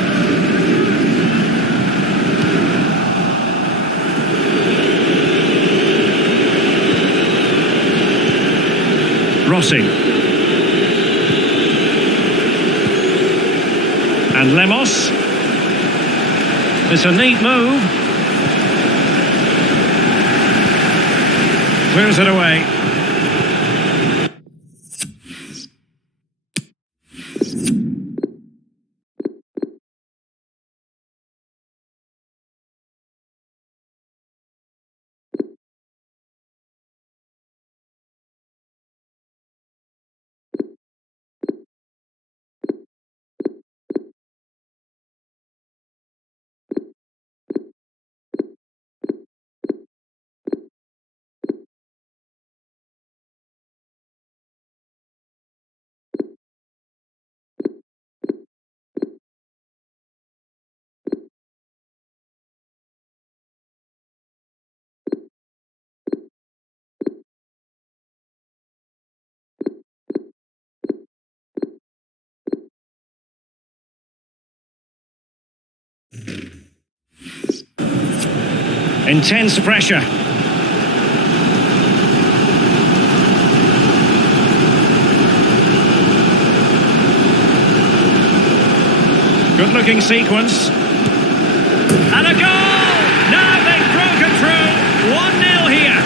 Rossi. And Lemos. It's a neat move. Clears it away. Intense pressure. Good-looking sequence. And a goal! Now they've broken through. 1-0 here.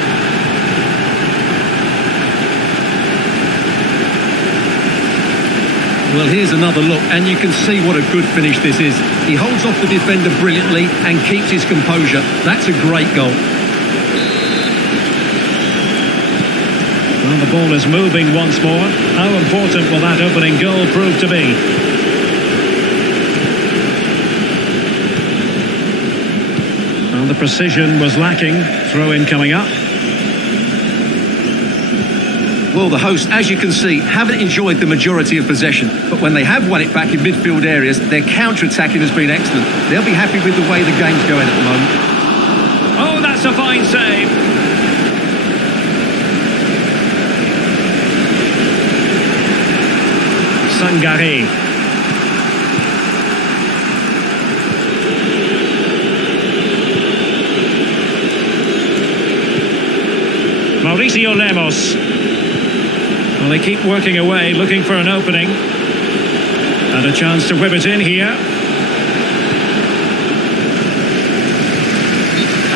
Well, here's another look, and you can see what a good finish this is. He holds off the defender brilliantly and keeps his composure. That's a great goal. Well, the ball is moving once more. How important will that opening goal prove to be? Well, the precision was lacking. Throw-in coming up. Well, the hosts, as you can see, haven't enjoyed the majority of possession, but when they have won it back in midfield areas, their counter-attacking has been excellent. They'll be happy with the way the game's going at the moment. Oh, that's a fine save. Sangaré. Patricio Lemos. Well, they keep working away, looking for an opening. And a chance to whip it in here.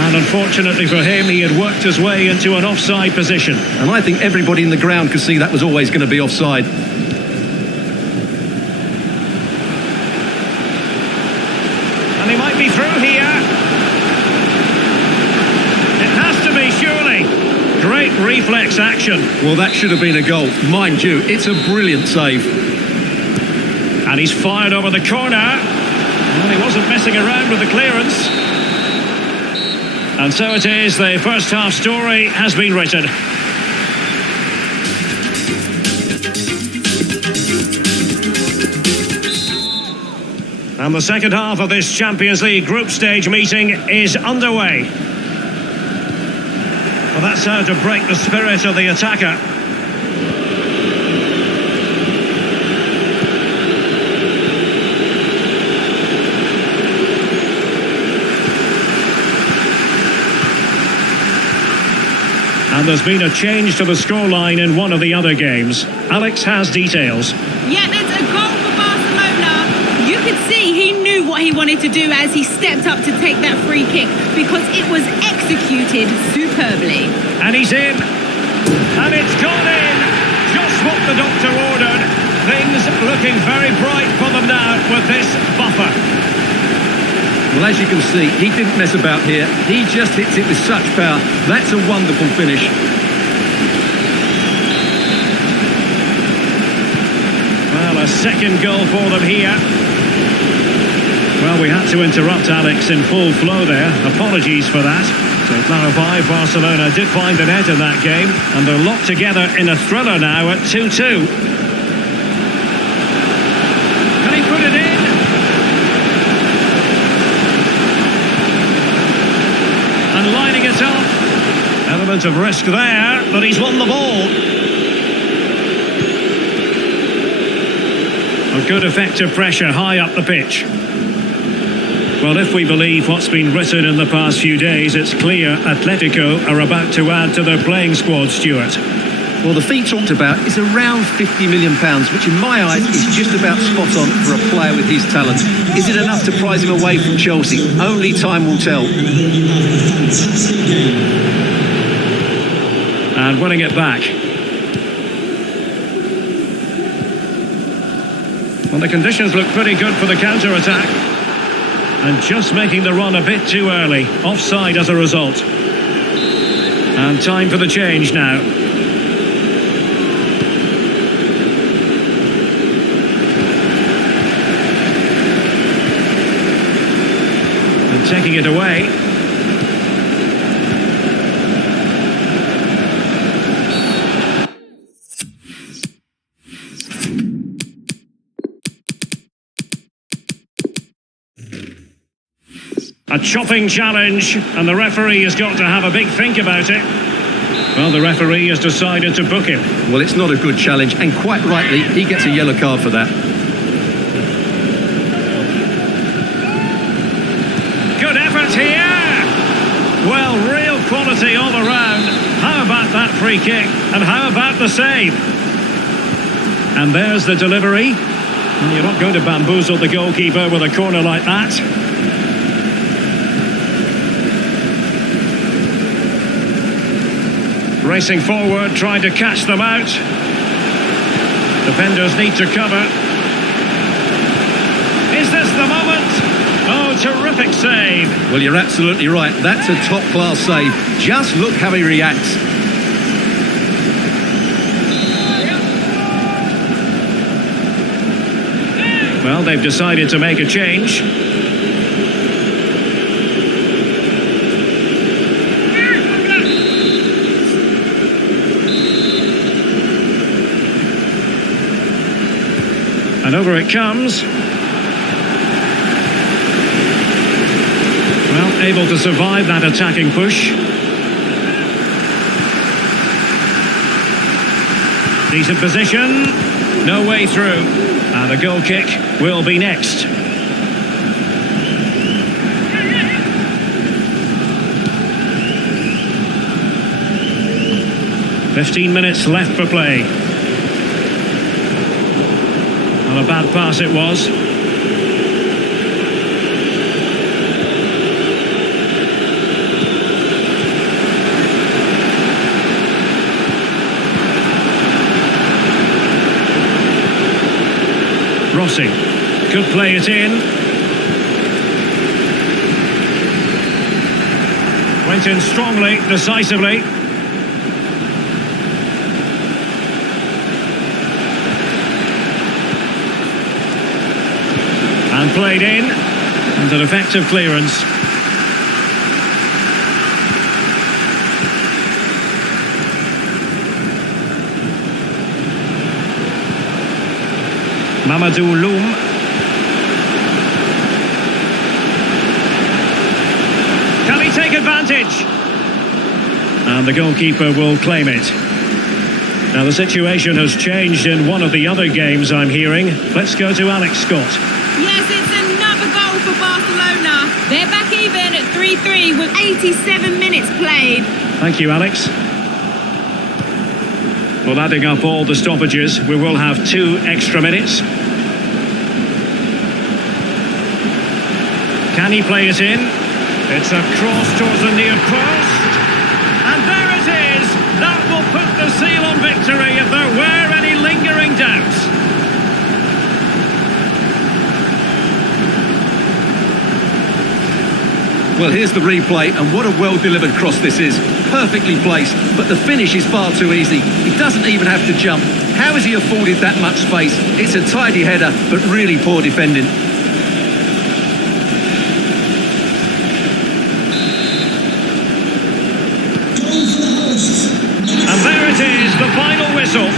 And unfortunately for him, he had worked his way into an offside position. And I think everybody in the ground could see that was always going to be offside. And he might be through here. It has to be, surely. Great reflex action. Well, that should have been a goal. Mind you, it's a brilliant save. And he's fired over the corner. Well, he wasn't messing around with the clearance. And so it is, the first half story has been written. And the second half of this Champions League group stage meeting is underway. Well, that's how to break the spirit of the attacker. And there's been a change to the scoreline in one of the other games. Alex has details. Yeah, that's a goal for Barcelona. You could see he knew what he wanted to do as he stepped up to take that free kick because it was executed superbly. And he's in. And it's gone in. Just what the doctor ordered. Things looking very bright for them now with this buffer. Well, as you can see, he didn't mess about here. He just hits it with such power. That's a wonderful finish. Well, a second goal for them here. Well, we had to interrupt Alex in full flow there. Apologies for that. To clarify, Barcelona did find the net in that game, and they're locked together in a thriller now at 2-2. Can he put it in? And lining it up. Element of risk there, but he's won the ball. A good effective pressure high up the pitch. Well, if we believe what's been written in the past few days, it's clear Atletico are about to add to their playing squad, Stuart. Well, the fee talked about is around £50 million, which in my eyes is just about spot on for a player with his talent. Is it enough to prize him away from Chelsea? Only time will tell. And I hope you have a fantastic game. And winning it back. Well, the conditions look pretty good for the counter-attack. And just making the run a bit too early. Offside as a result. And time for the change now. And taking it away. A chopping challenge, and the referee has got to have a big think about it. Well, the referee has decided to book him. Well, it's not a good challenge, and quite rightly, he gets a yellow card for that. Good effort here! Well, real quality all around. How about that free kick? And how about the save? And there's the delivery. And you're not going to bamboozle the goalkeeper with a corner like that. Racing forward, trying to catch them out. Defenders need to cover. Is this the moment? Oh, terrific save. Well, you're absolutely right. That's a top-class save. Just look how he reacts. Well, they've decided to make a change. And over it comes. Well, able to survive that attacking push. Decent position. No way through. And the goal kick will be next. 15 minutes left for play. And a bad pass it was. Rossi could play it in. Went in strongly, decisively. And played in. And an effective clearance. Mamadou Loum. Can he take advantage? And the goalkeeper will claim it. Now the situation has changed in one of the other games I'm hearing. Let's go to Alex Scott. Yes, it's another goal for Barcelona. They're back even at 3-3 with 87 minutes played. Thank you, Alex. Well, adding up all the stoppages, we will have 2 extra minutes. Can he play it in? It's a cross towards the near post. And there it is! That will put the seal on victory if there were any lingering doubts. Well, here's the replay, and what a well-delivered cross this is. Perfectly placed, but the finish is far too easy. He doesn't even have to jump. How has he afforded that much space? It's a tidy header, but really poor defending. And there it is, the final whistle.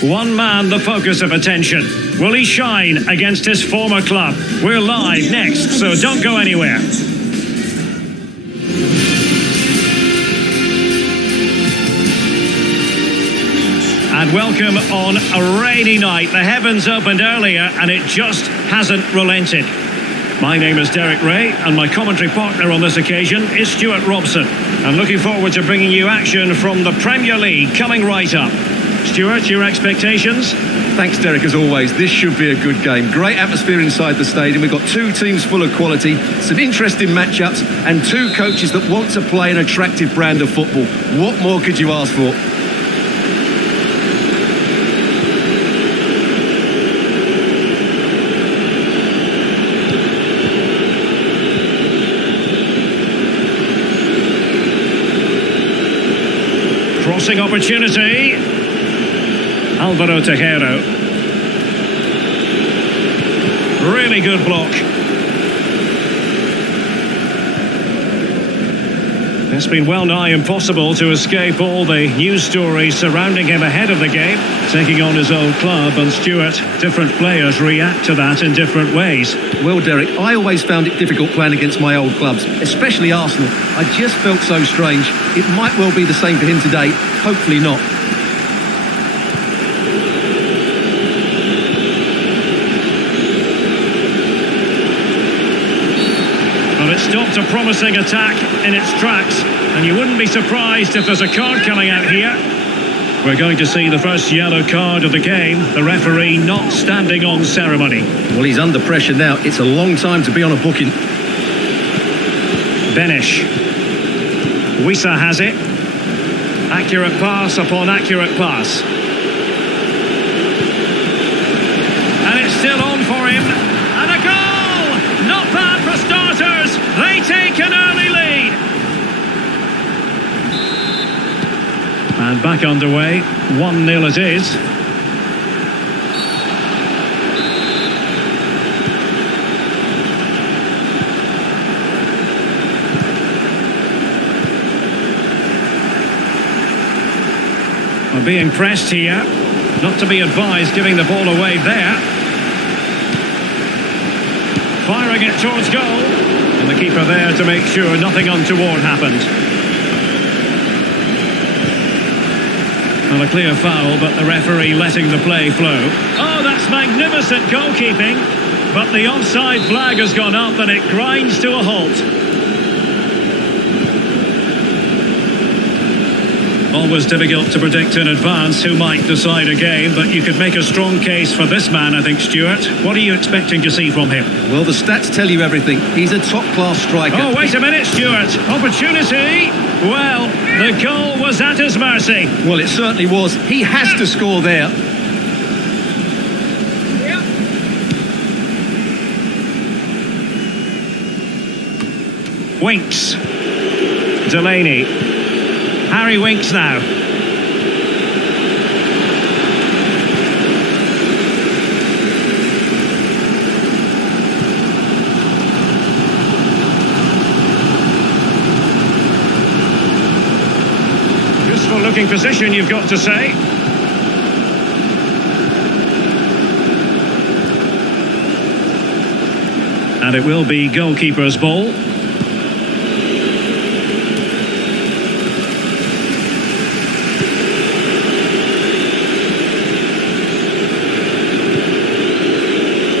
One man the focus of attention. Will he shine against his former club? We're live next, so don't go anywhere. And welcome on a rainy night. The heavens opened earlier and it just hasn't relented. My name is Derek Ray and my commentary partner on this occasion is Stuart Robson. I'm looking forward to bringing you action from the Premier League coming right up. Stuart, your expectations? Thanks, Derek, as always. This should be a good game. Great atmosphere inside the stadium. We've got 2 teams full of quality, some interesting matchups, and 2 coaches that want to play an attractive brand of football. What more could you ask for? Crossing opportunity. Alvaro Tejero. Really good block. It's been well nigh impossible to escape all the news stories surrounding him ahead of the game, taking on his old club. And Stuart, different players react to that in different ways. Well, Derek, I always found it difficult playing against my old clubs, especially Arsenal. I just felt so strange. It might well be the same for him today. Hopefully not. Well, it stopped a promising attack in its tracks, and you wouldn't be surprised if there's a card coming out here. We're going to see the first yellow card of the game, the referee not standing on ceremony. Well, he's under pressure now. It's a long time to be on a booking. Benish. Wissa has it. Accurate pass upon accurate pass. And it's still on for him. And a goal! Not bad for starters. They take an early lead. And back underway. 1-0 it is. Well, being pressed here. Not to be advised giving the ball away there. Firing it towards goal. And the keeper there to make sure nothing untoward happened. Well, a clear foul, but the referee letting the play flow. Oh, that's magnificent goalkeeping. But the offside flag has gone up and it grinds to a halt. Always difficult to predict in advance who might decide a game, but you could make a strong case for this man, I think, Stuart. What are you expecting to see from him? Well, the stats tell you everything. He's a top-class striker. Oh, wait a minute, Stuart. Opportunity. Well, the goal was at his mercy. Well, it certainly was. He has to score there. Winks. Delaney. Harry Winks now. Useful looking position, you've got to say. And it will be goalkeeper's ball.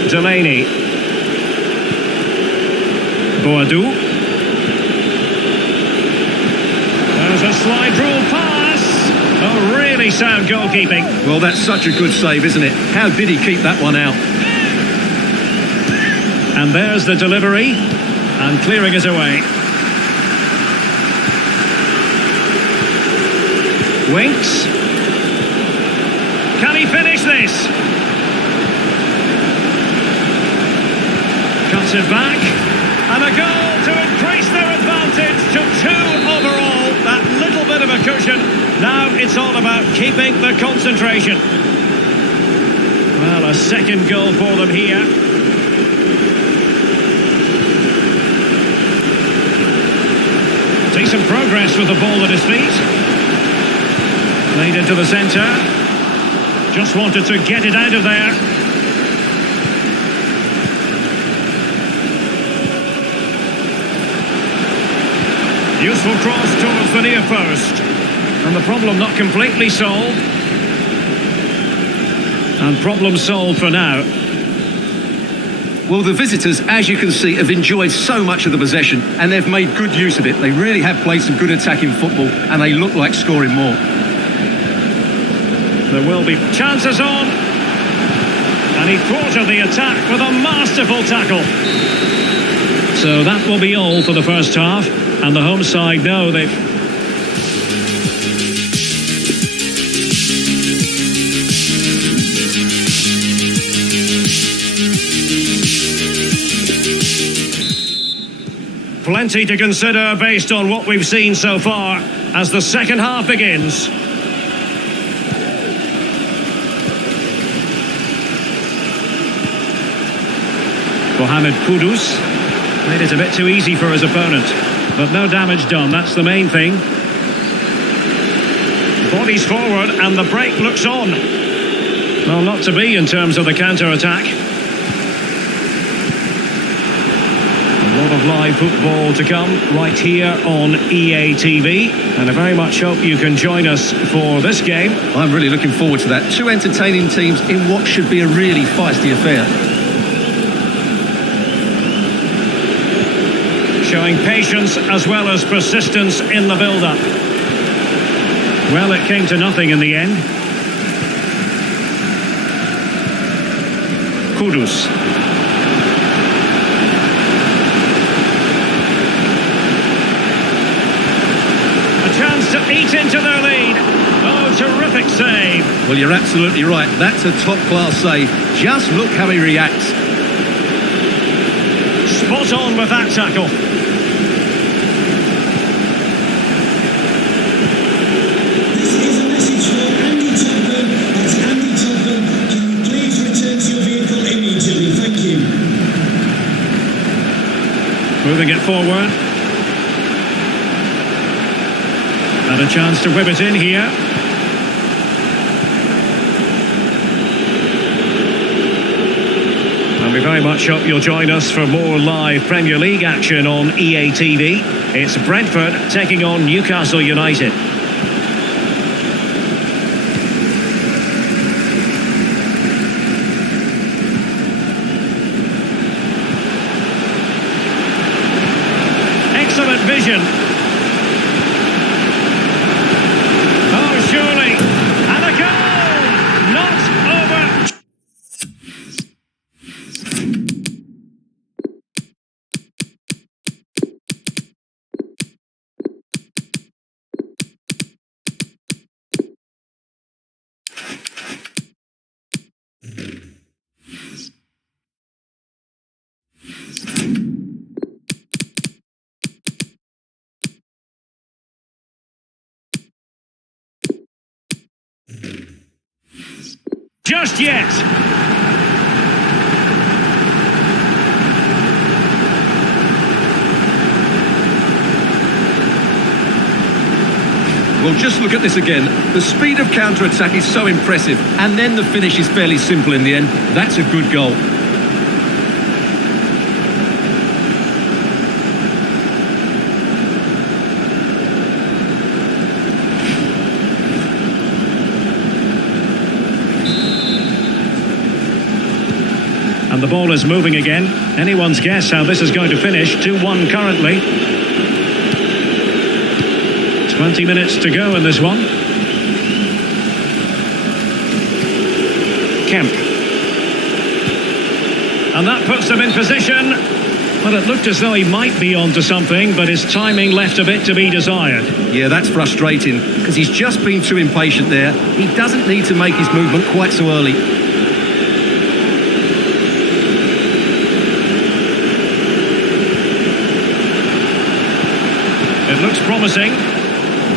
Delaney. Boadou. There's a slide rule pass. Oh, really sound goalkeeping. Well, that's such a good save, isn't it? How did he keep that one out? And there's the delivery. And clearing it away. Winks. Can he finish this? Cuts it back, and a goal to increase their advantage to 2 overall. That little bit of a cushion. Now it's all about keeping the concentration. Well, a second goal for them here. Decent progress with the ball at his feet. Played into the centre. Just wanted to get it out of there. Useful cross towards the near post. And the problem not completely solved. And problem solved for now. Well, the visitors, as you can see, have enjoyed so much of the possession and they've made good use of it. They really have played some good attacking football and they look like scoring more. There will be chances on. And he thwarted the attack with a masterful tackle. So that will be all for the first half. And the home side know they've... Plenty to consider based on what we've seen so far as the second half begins. Mohamed Kudus made it a bit too easy for his opponent. But no damage done, that's the main thing. Bodies forward and the break looks on. Well, not to be in terms of the counter-attack. A lot of live football to come right here on EA TV. And I very much hope you can join us for this game. I'm really looking forward to that. Two entertaining teams in what should be a really feisty affair. Showing patience as well as persistence in the build-up. Well, it came to nothing in the end. Kudus. A chance to eat into their lead. Oh, terrific save. Well, you're absolutely right. That's a top-class save. Just look how he reacts. Spot on with that tackle. This is a message for Andy Tubman. That's Andy Tubman. Can you please return to your vehicle immediately? Thank you. Moving it forward. And a chance to whip it in here. And we very much hope you'll join us for more live Premier League action on EA TV. It's Brentford taking on Newcastle United. Excellent vision. Oh, surely. And a goal! Not over. Just yet. Well, just look at this again. The speed of counter-attack is so impressive, and then the finish is fairly simple in the end. That's a good goal. And the ball is moving again. Anyone's guess how this is going to finish. 2-1 currently. 20 minutes to go in this one. Kemp. And that puts them in position. Well, it looked as though he might be onto something, but his timing left a bit to be desired. Yeah, that's frustrating, because he's just been too impatient there. He doesn't need to make his movement quite so early. It looks promising.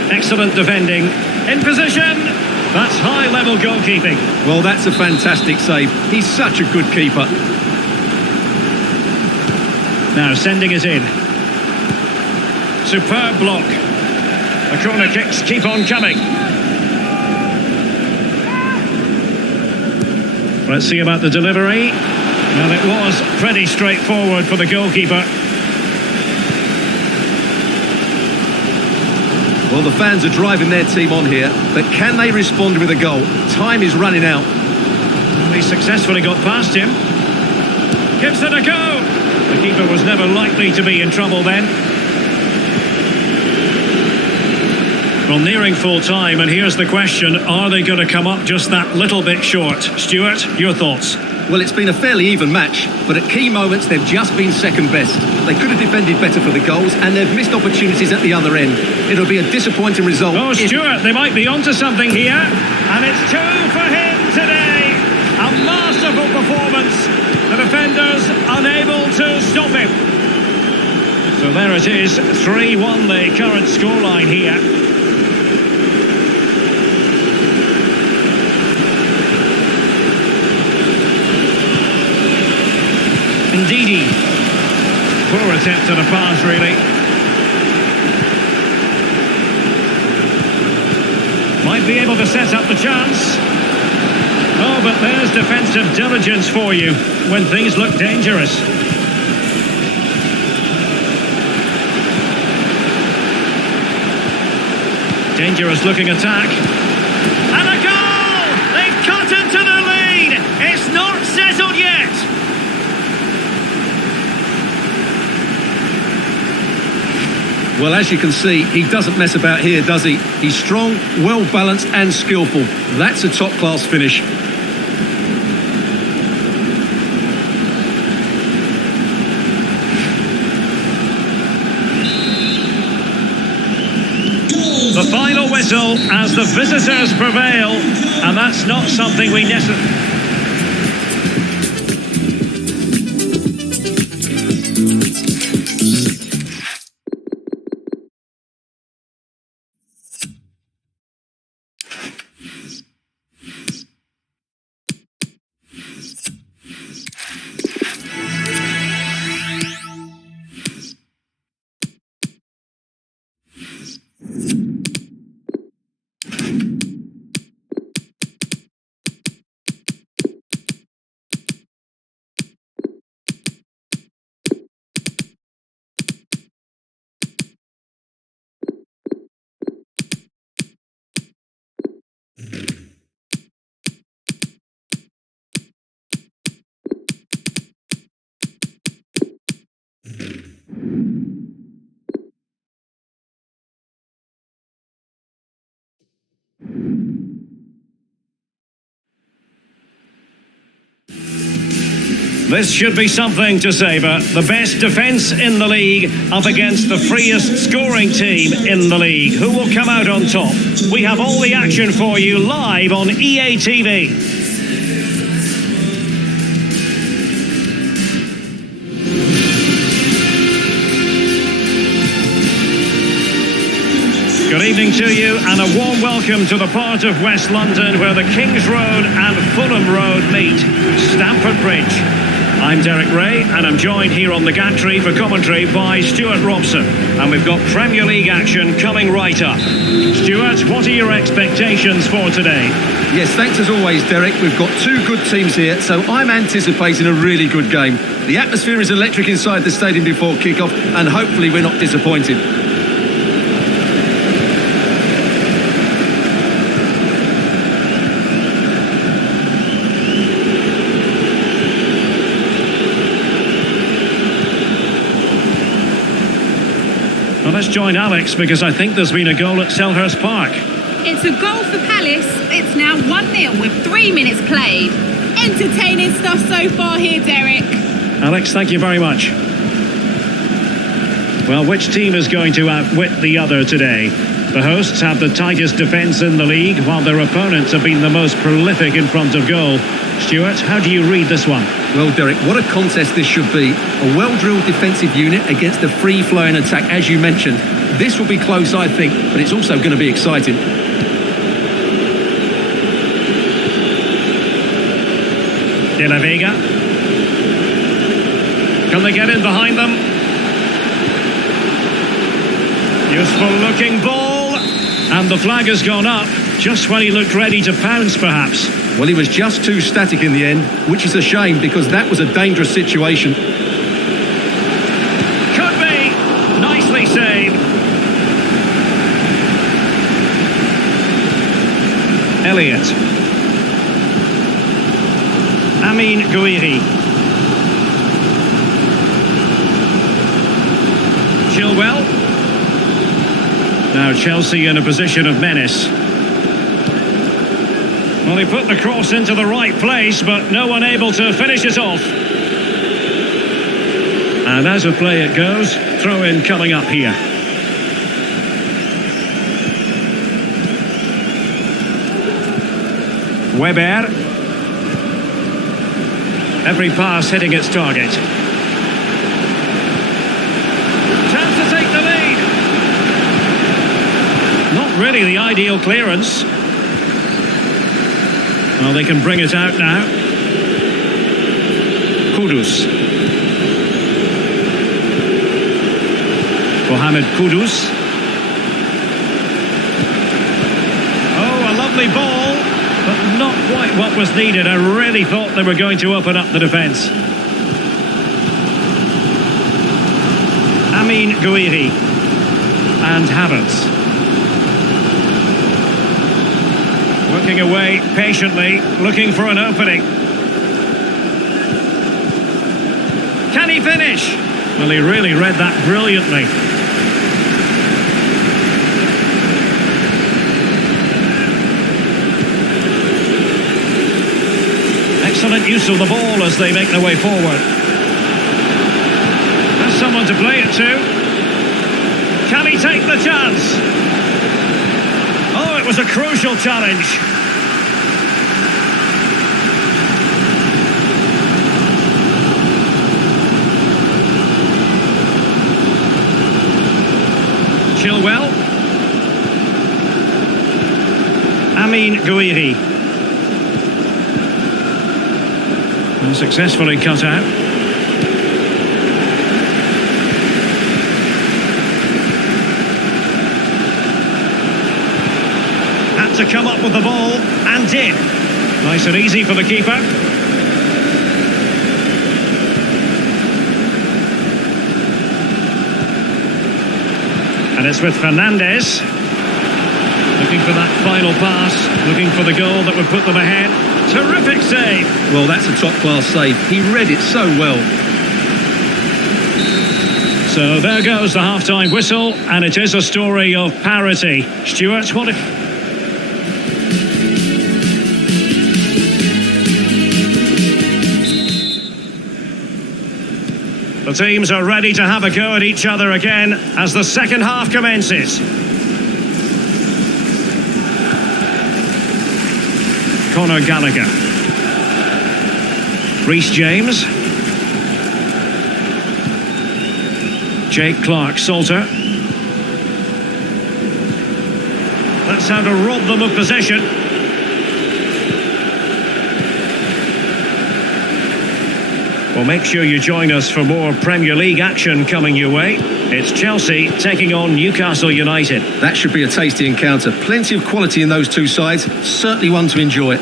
Excellent defending. In position. That's high-level goalkeeping. Well, that's a fantastic save. He's such a good keeper. Now sending it in. Superb block. The corner kicks keep on coming. Let's see about the delivery. Well, it was pretty straightforward for the goalkeeper. Well, the fans are driving their team on here, but can they respond with a goal? Time is running out. Well, he successfully got past him. Gives it a go. The keeper was never likely to be in trouble then. Well, nearing full time, and here's the question, are they going to come up just that little bit short? Stuart, your thoughts? Well, it's been a fairly even match, but at key moments they've just been second best. They could have defended better for the goals, and they've missed opportunities at the other end. It'll be a disappointing result. Oh, Stuart, they might be onto something here. And it's 2 for him today. A masterful performance. The defenders unable to stop him. So there it is, 3-1 the current scoreline here. Ndidi. Poor attempt at a pass, really. Might be able to set up the chance. Oh, but there's defensive diligence for you when things look dangerous. Dangerous looking attack. And a goal! They've cut into the lead! It's not settled yet! Well, as you can see, he doesn't mess about here, does he? He's strong, well-balanced and skillful. That's a top-class finish. The final whistle as the visitors prevail, and that's not something we necessarily... This should be something to savour. The best defence in the league up against the freest scoring team in the league. Who will come out on top? We have all the action for you live on EA TV. Good evening to you and a warm welcome to the part of West London where the King's Road and Fulham Road meet, Stamford Bridge. I'm Derek Ray and I'm joined here on the gantry for commentary by Stuart Robson. And we've got Premier League action coming right up. Stuart, what are your expectations for today? Yes, thanks as always, Derek. We've got two good teams here, so I'm anticipating a really good game. The atmosphere is electric inside the stadium before kick-off, and hopefully we're not disappointed. Well, let's join Alex because I think there's been a goal at Selhurst Park. It's a goal for Palace. It's now 1-0 with 3 minutes played. Entertaining stuff so far here, Derek. Alex, thank you very much. Well, which team is going to outwit the other today? The hosts have the tightest defence in the league, while their opponents have been the most prolific in front of goal. Stuart, how do you read this one? Well, Derek, what a contest this should be. A well-drilled defensive unit against a free-flowing attack, as you mentioned. This will be close, I think, but it's also going to be exciting. De La Vega. Can they get in behind them? Useful looking ball. And the flag has gone up just when he looked ready to pounce, perhaps. Well, he was just too static in the end, which is a shame because that was a dangerous situation. Could be. Nicely saved. Elliott. Amin Gouiri. Chilwell. Now Chelsea in a position of menace. Well, he put the cross into the right place, but no one able to finish it off. And as a play it goes, throw in coming up here. Weber. Every pass hitting its target. Chance to take the lead. Not really the ideal clearance. Well, they can bring it out now. Kudus. Mohamed Kudus. Oh, lovely ball, but not quite what was needed. I really thought they were going to open up the defence. Amin Gouiri and Havertz. Working away patiently, looking for an opening. Can he finish? Well, he really read that brilliantly. Excellent use of the ball as they make their way forward. Has someone to play it to. Can he take the chance? Oh, it was a crucial challenge. Chilwell. Amin Gouiri. Successfully cut out. Had to come up with the ball and did. Nice and easy for the keeper. And it's with Fernandes. Looking for that final pass, looking for the goal that would put them ahead. Terrific save. Well, that's a top-class save. He read it so well. So there goes the half-time whistle, and it is a story of parity. Stuart, what if... The teams are ready to have a go at each other again as the second half commences. Conor Gallagher. Reece James. Jake Clark-Salter. That's how to rob them of possession. Well, make sure you join us for more Premier League action coming your way. It's Chelsea taking on Newcastle United. That should be a tasty encounter. Plenty of quality in those two sides. Certainly one to enjoy.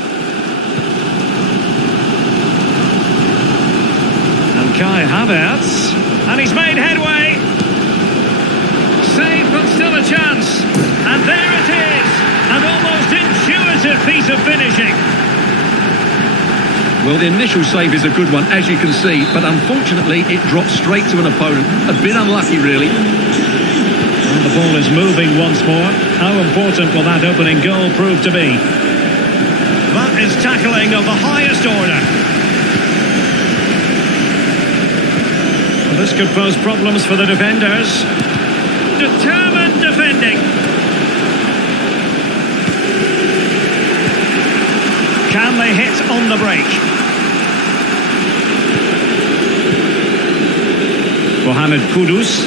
And Kai Havertz. And he's made headway. Save, but still a chance. And there it is. An almost intuitive piece of finishing. Well, the initial save is a good one, as you can see, but unfortunately it dropped straight to an opponent. A bit unlucky, really. And the ball is moving once more. How important will that opening goal prove to be? That is tackling of the highest order. Well, this could pose problems for the defenders. Determined defending. Can they hit on the break? Mohamed Kudus.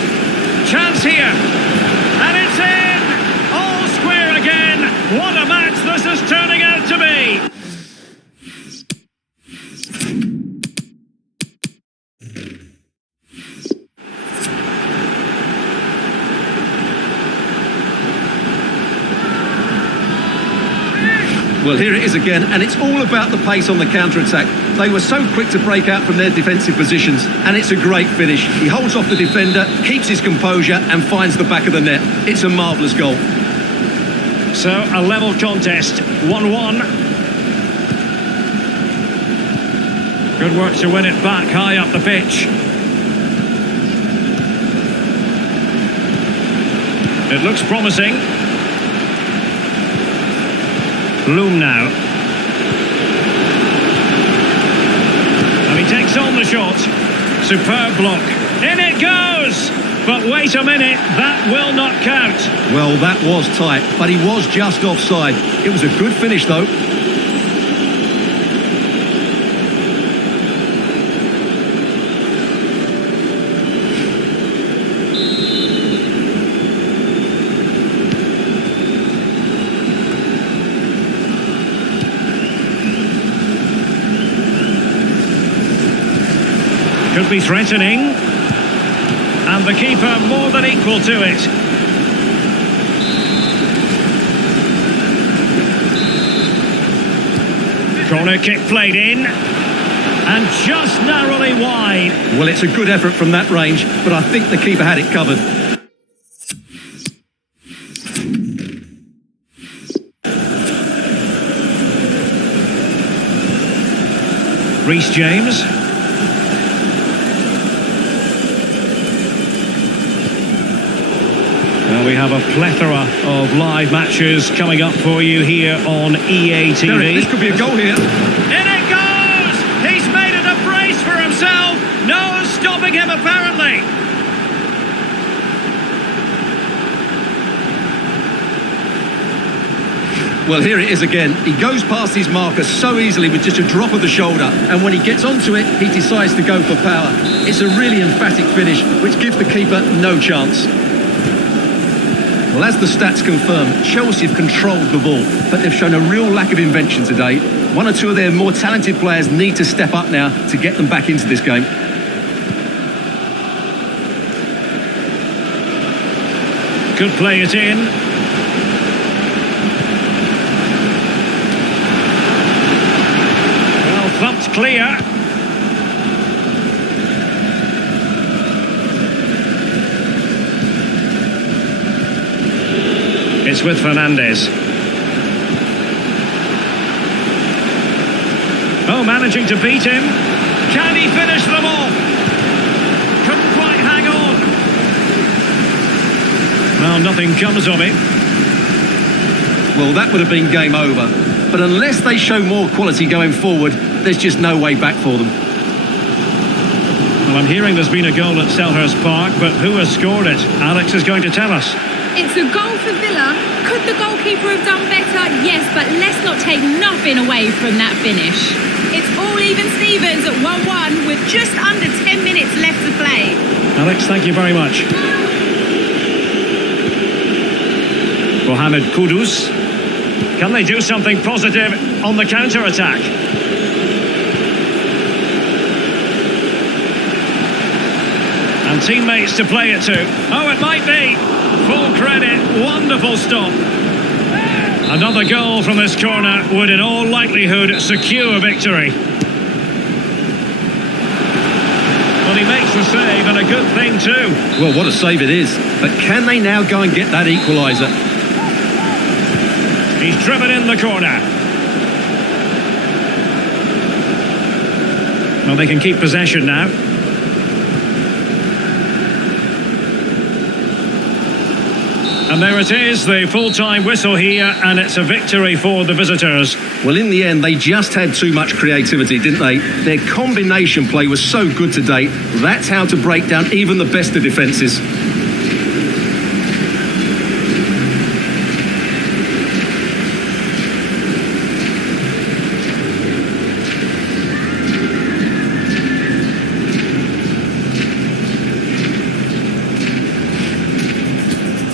Chance here. And it's in! All square again. What a match this is turning out to be. Well, here it is again, and it's all about the pace on the counter-attack. They were so quick to break out from their defensive positions, and it's a great finish. He holds off the defender, keeps his composure, and finds the back of the net. It's a marvellous goal. So, a level contest, 1-1. Good work to win it back high up the pitch. It looks promising. Loom now. And he takes on the shot. Superb block. In it goes! But wait a minute, that will not count. Well, that was tight, but he was just offside. It was a good finish, though. Could be threatening. And the keeper more than equal to it. Corner kick played in. And just narrowly wide. Well, it's a good effort from that range, but I think the keeper had it covered. Reece James. Well, we have a plethora of live matches coming up for you here on EA TV. Derek, this could be a goal here. In it goes! He's made it a brace for himself. No stopping him, apparently. Well, here it is again. He goes past his marker so easily with just a drop of the shoulder, and when he gets onto it, he decides to go for power. It's a really emphatic finish, which gives the keeper no chance. Well, as the stats confirm, Chelsea have controlled the ball, but they've shown a real lack of invention today. One or two of their more talented players need to step up now to get them back into this game. Could play it in. Well, thumped clear. It's with Fernandes. Oh, managing to beat him. Can he finish them off? Couldn't quite hang on. Well, nothing comes of it. Well, that would have been game over. But unless they show more quality going forward, there's just no way back for them. Well, I'm hearing there's been a goal at Selhurst Park, but who has scored it? Alex is going to tell us. It's a goal for Villa. Could the goalkeeper have done better? Yes, but let's not take nothing away from that finish. It's all even Stevens at 1-1 with just under 10 minutes left to play. Alex, thank you very much. Mohamed Kudus. Can they do something positive on the counter-attack? And teammates to play it to. Oh, it might be. Full credit, wonderful stop. Another goal from this corner would in all likelihood secure victory. Well, he makes the save, and a good thing too. Well, what a save it is. But can they now go and get that equaliser? He's driven in the corner. Well, they can keep possession now. And there it is, the full-time whistle here, and it's a victory for the visitors. Well, in the end, they just had too much creativity, didn't they? Their combination play was so good today. That's how to break down even the best of defences.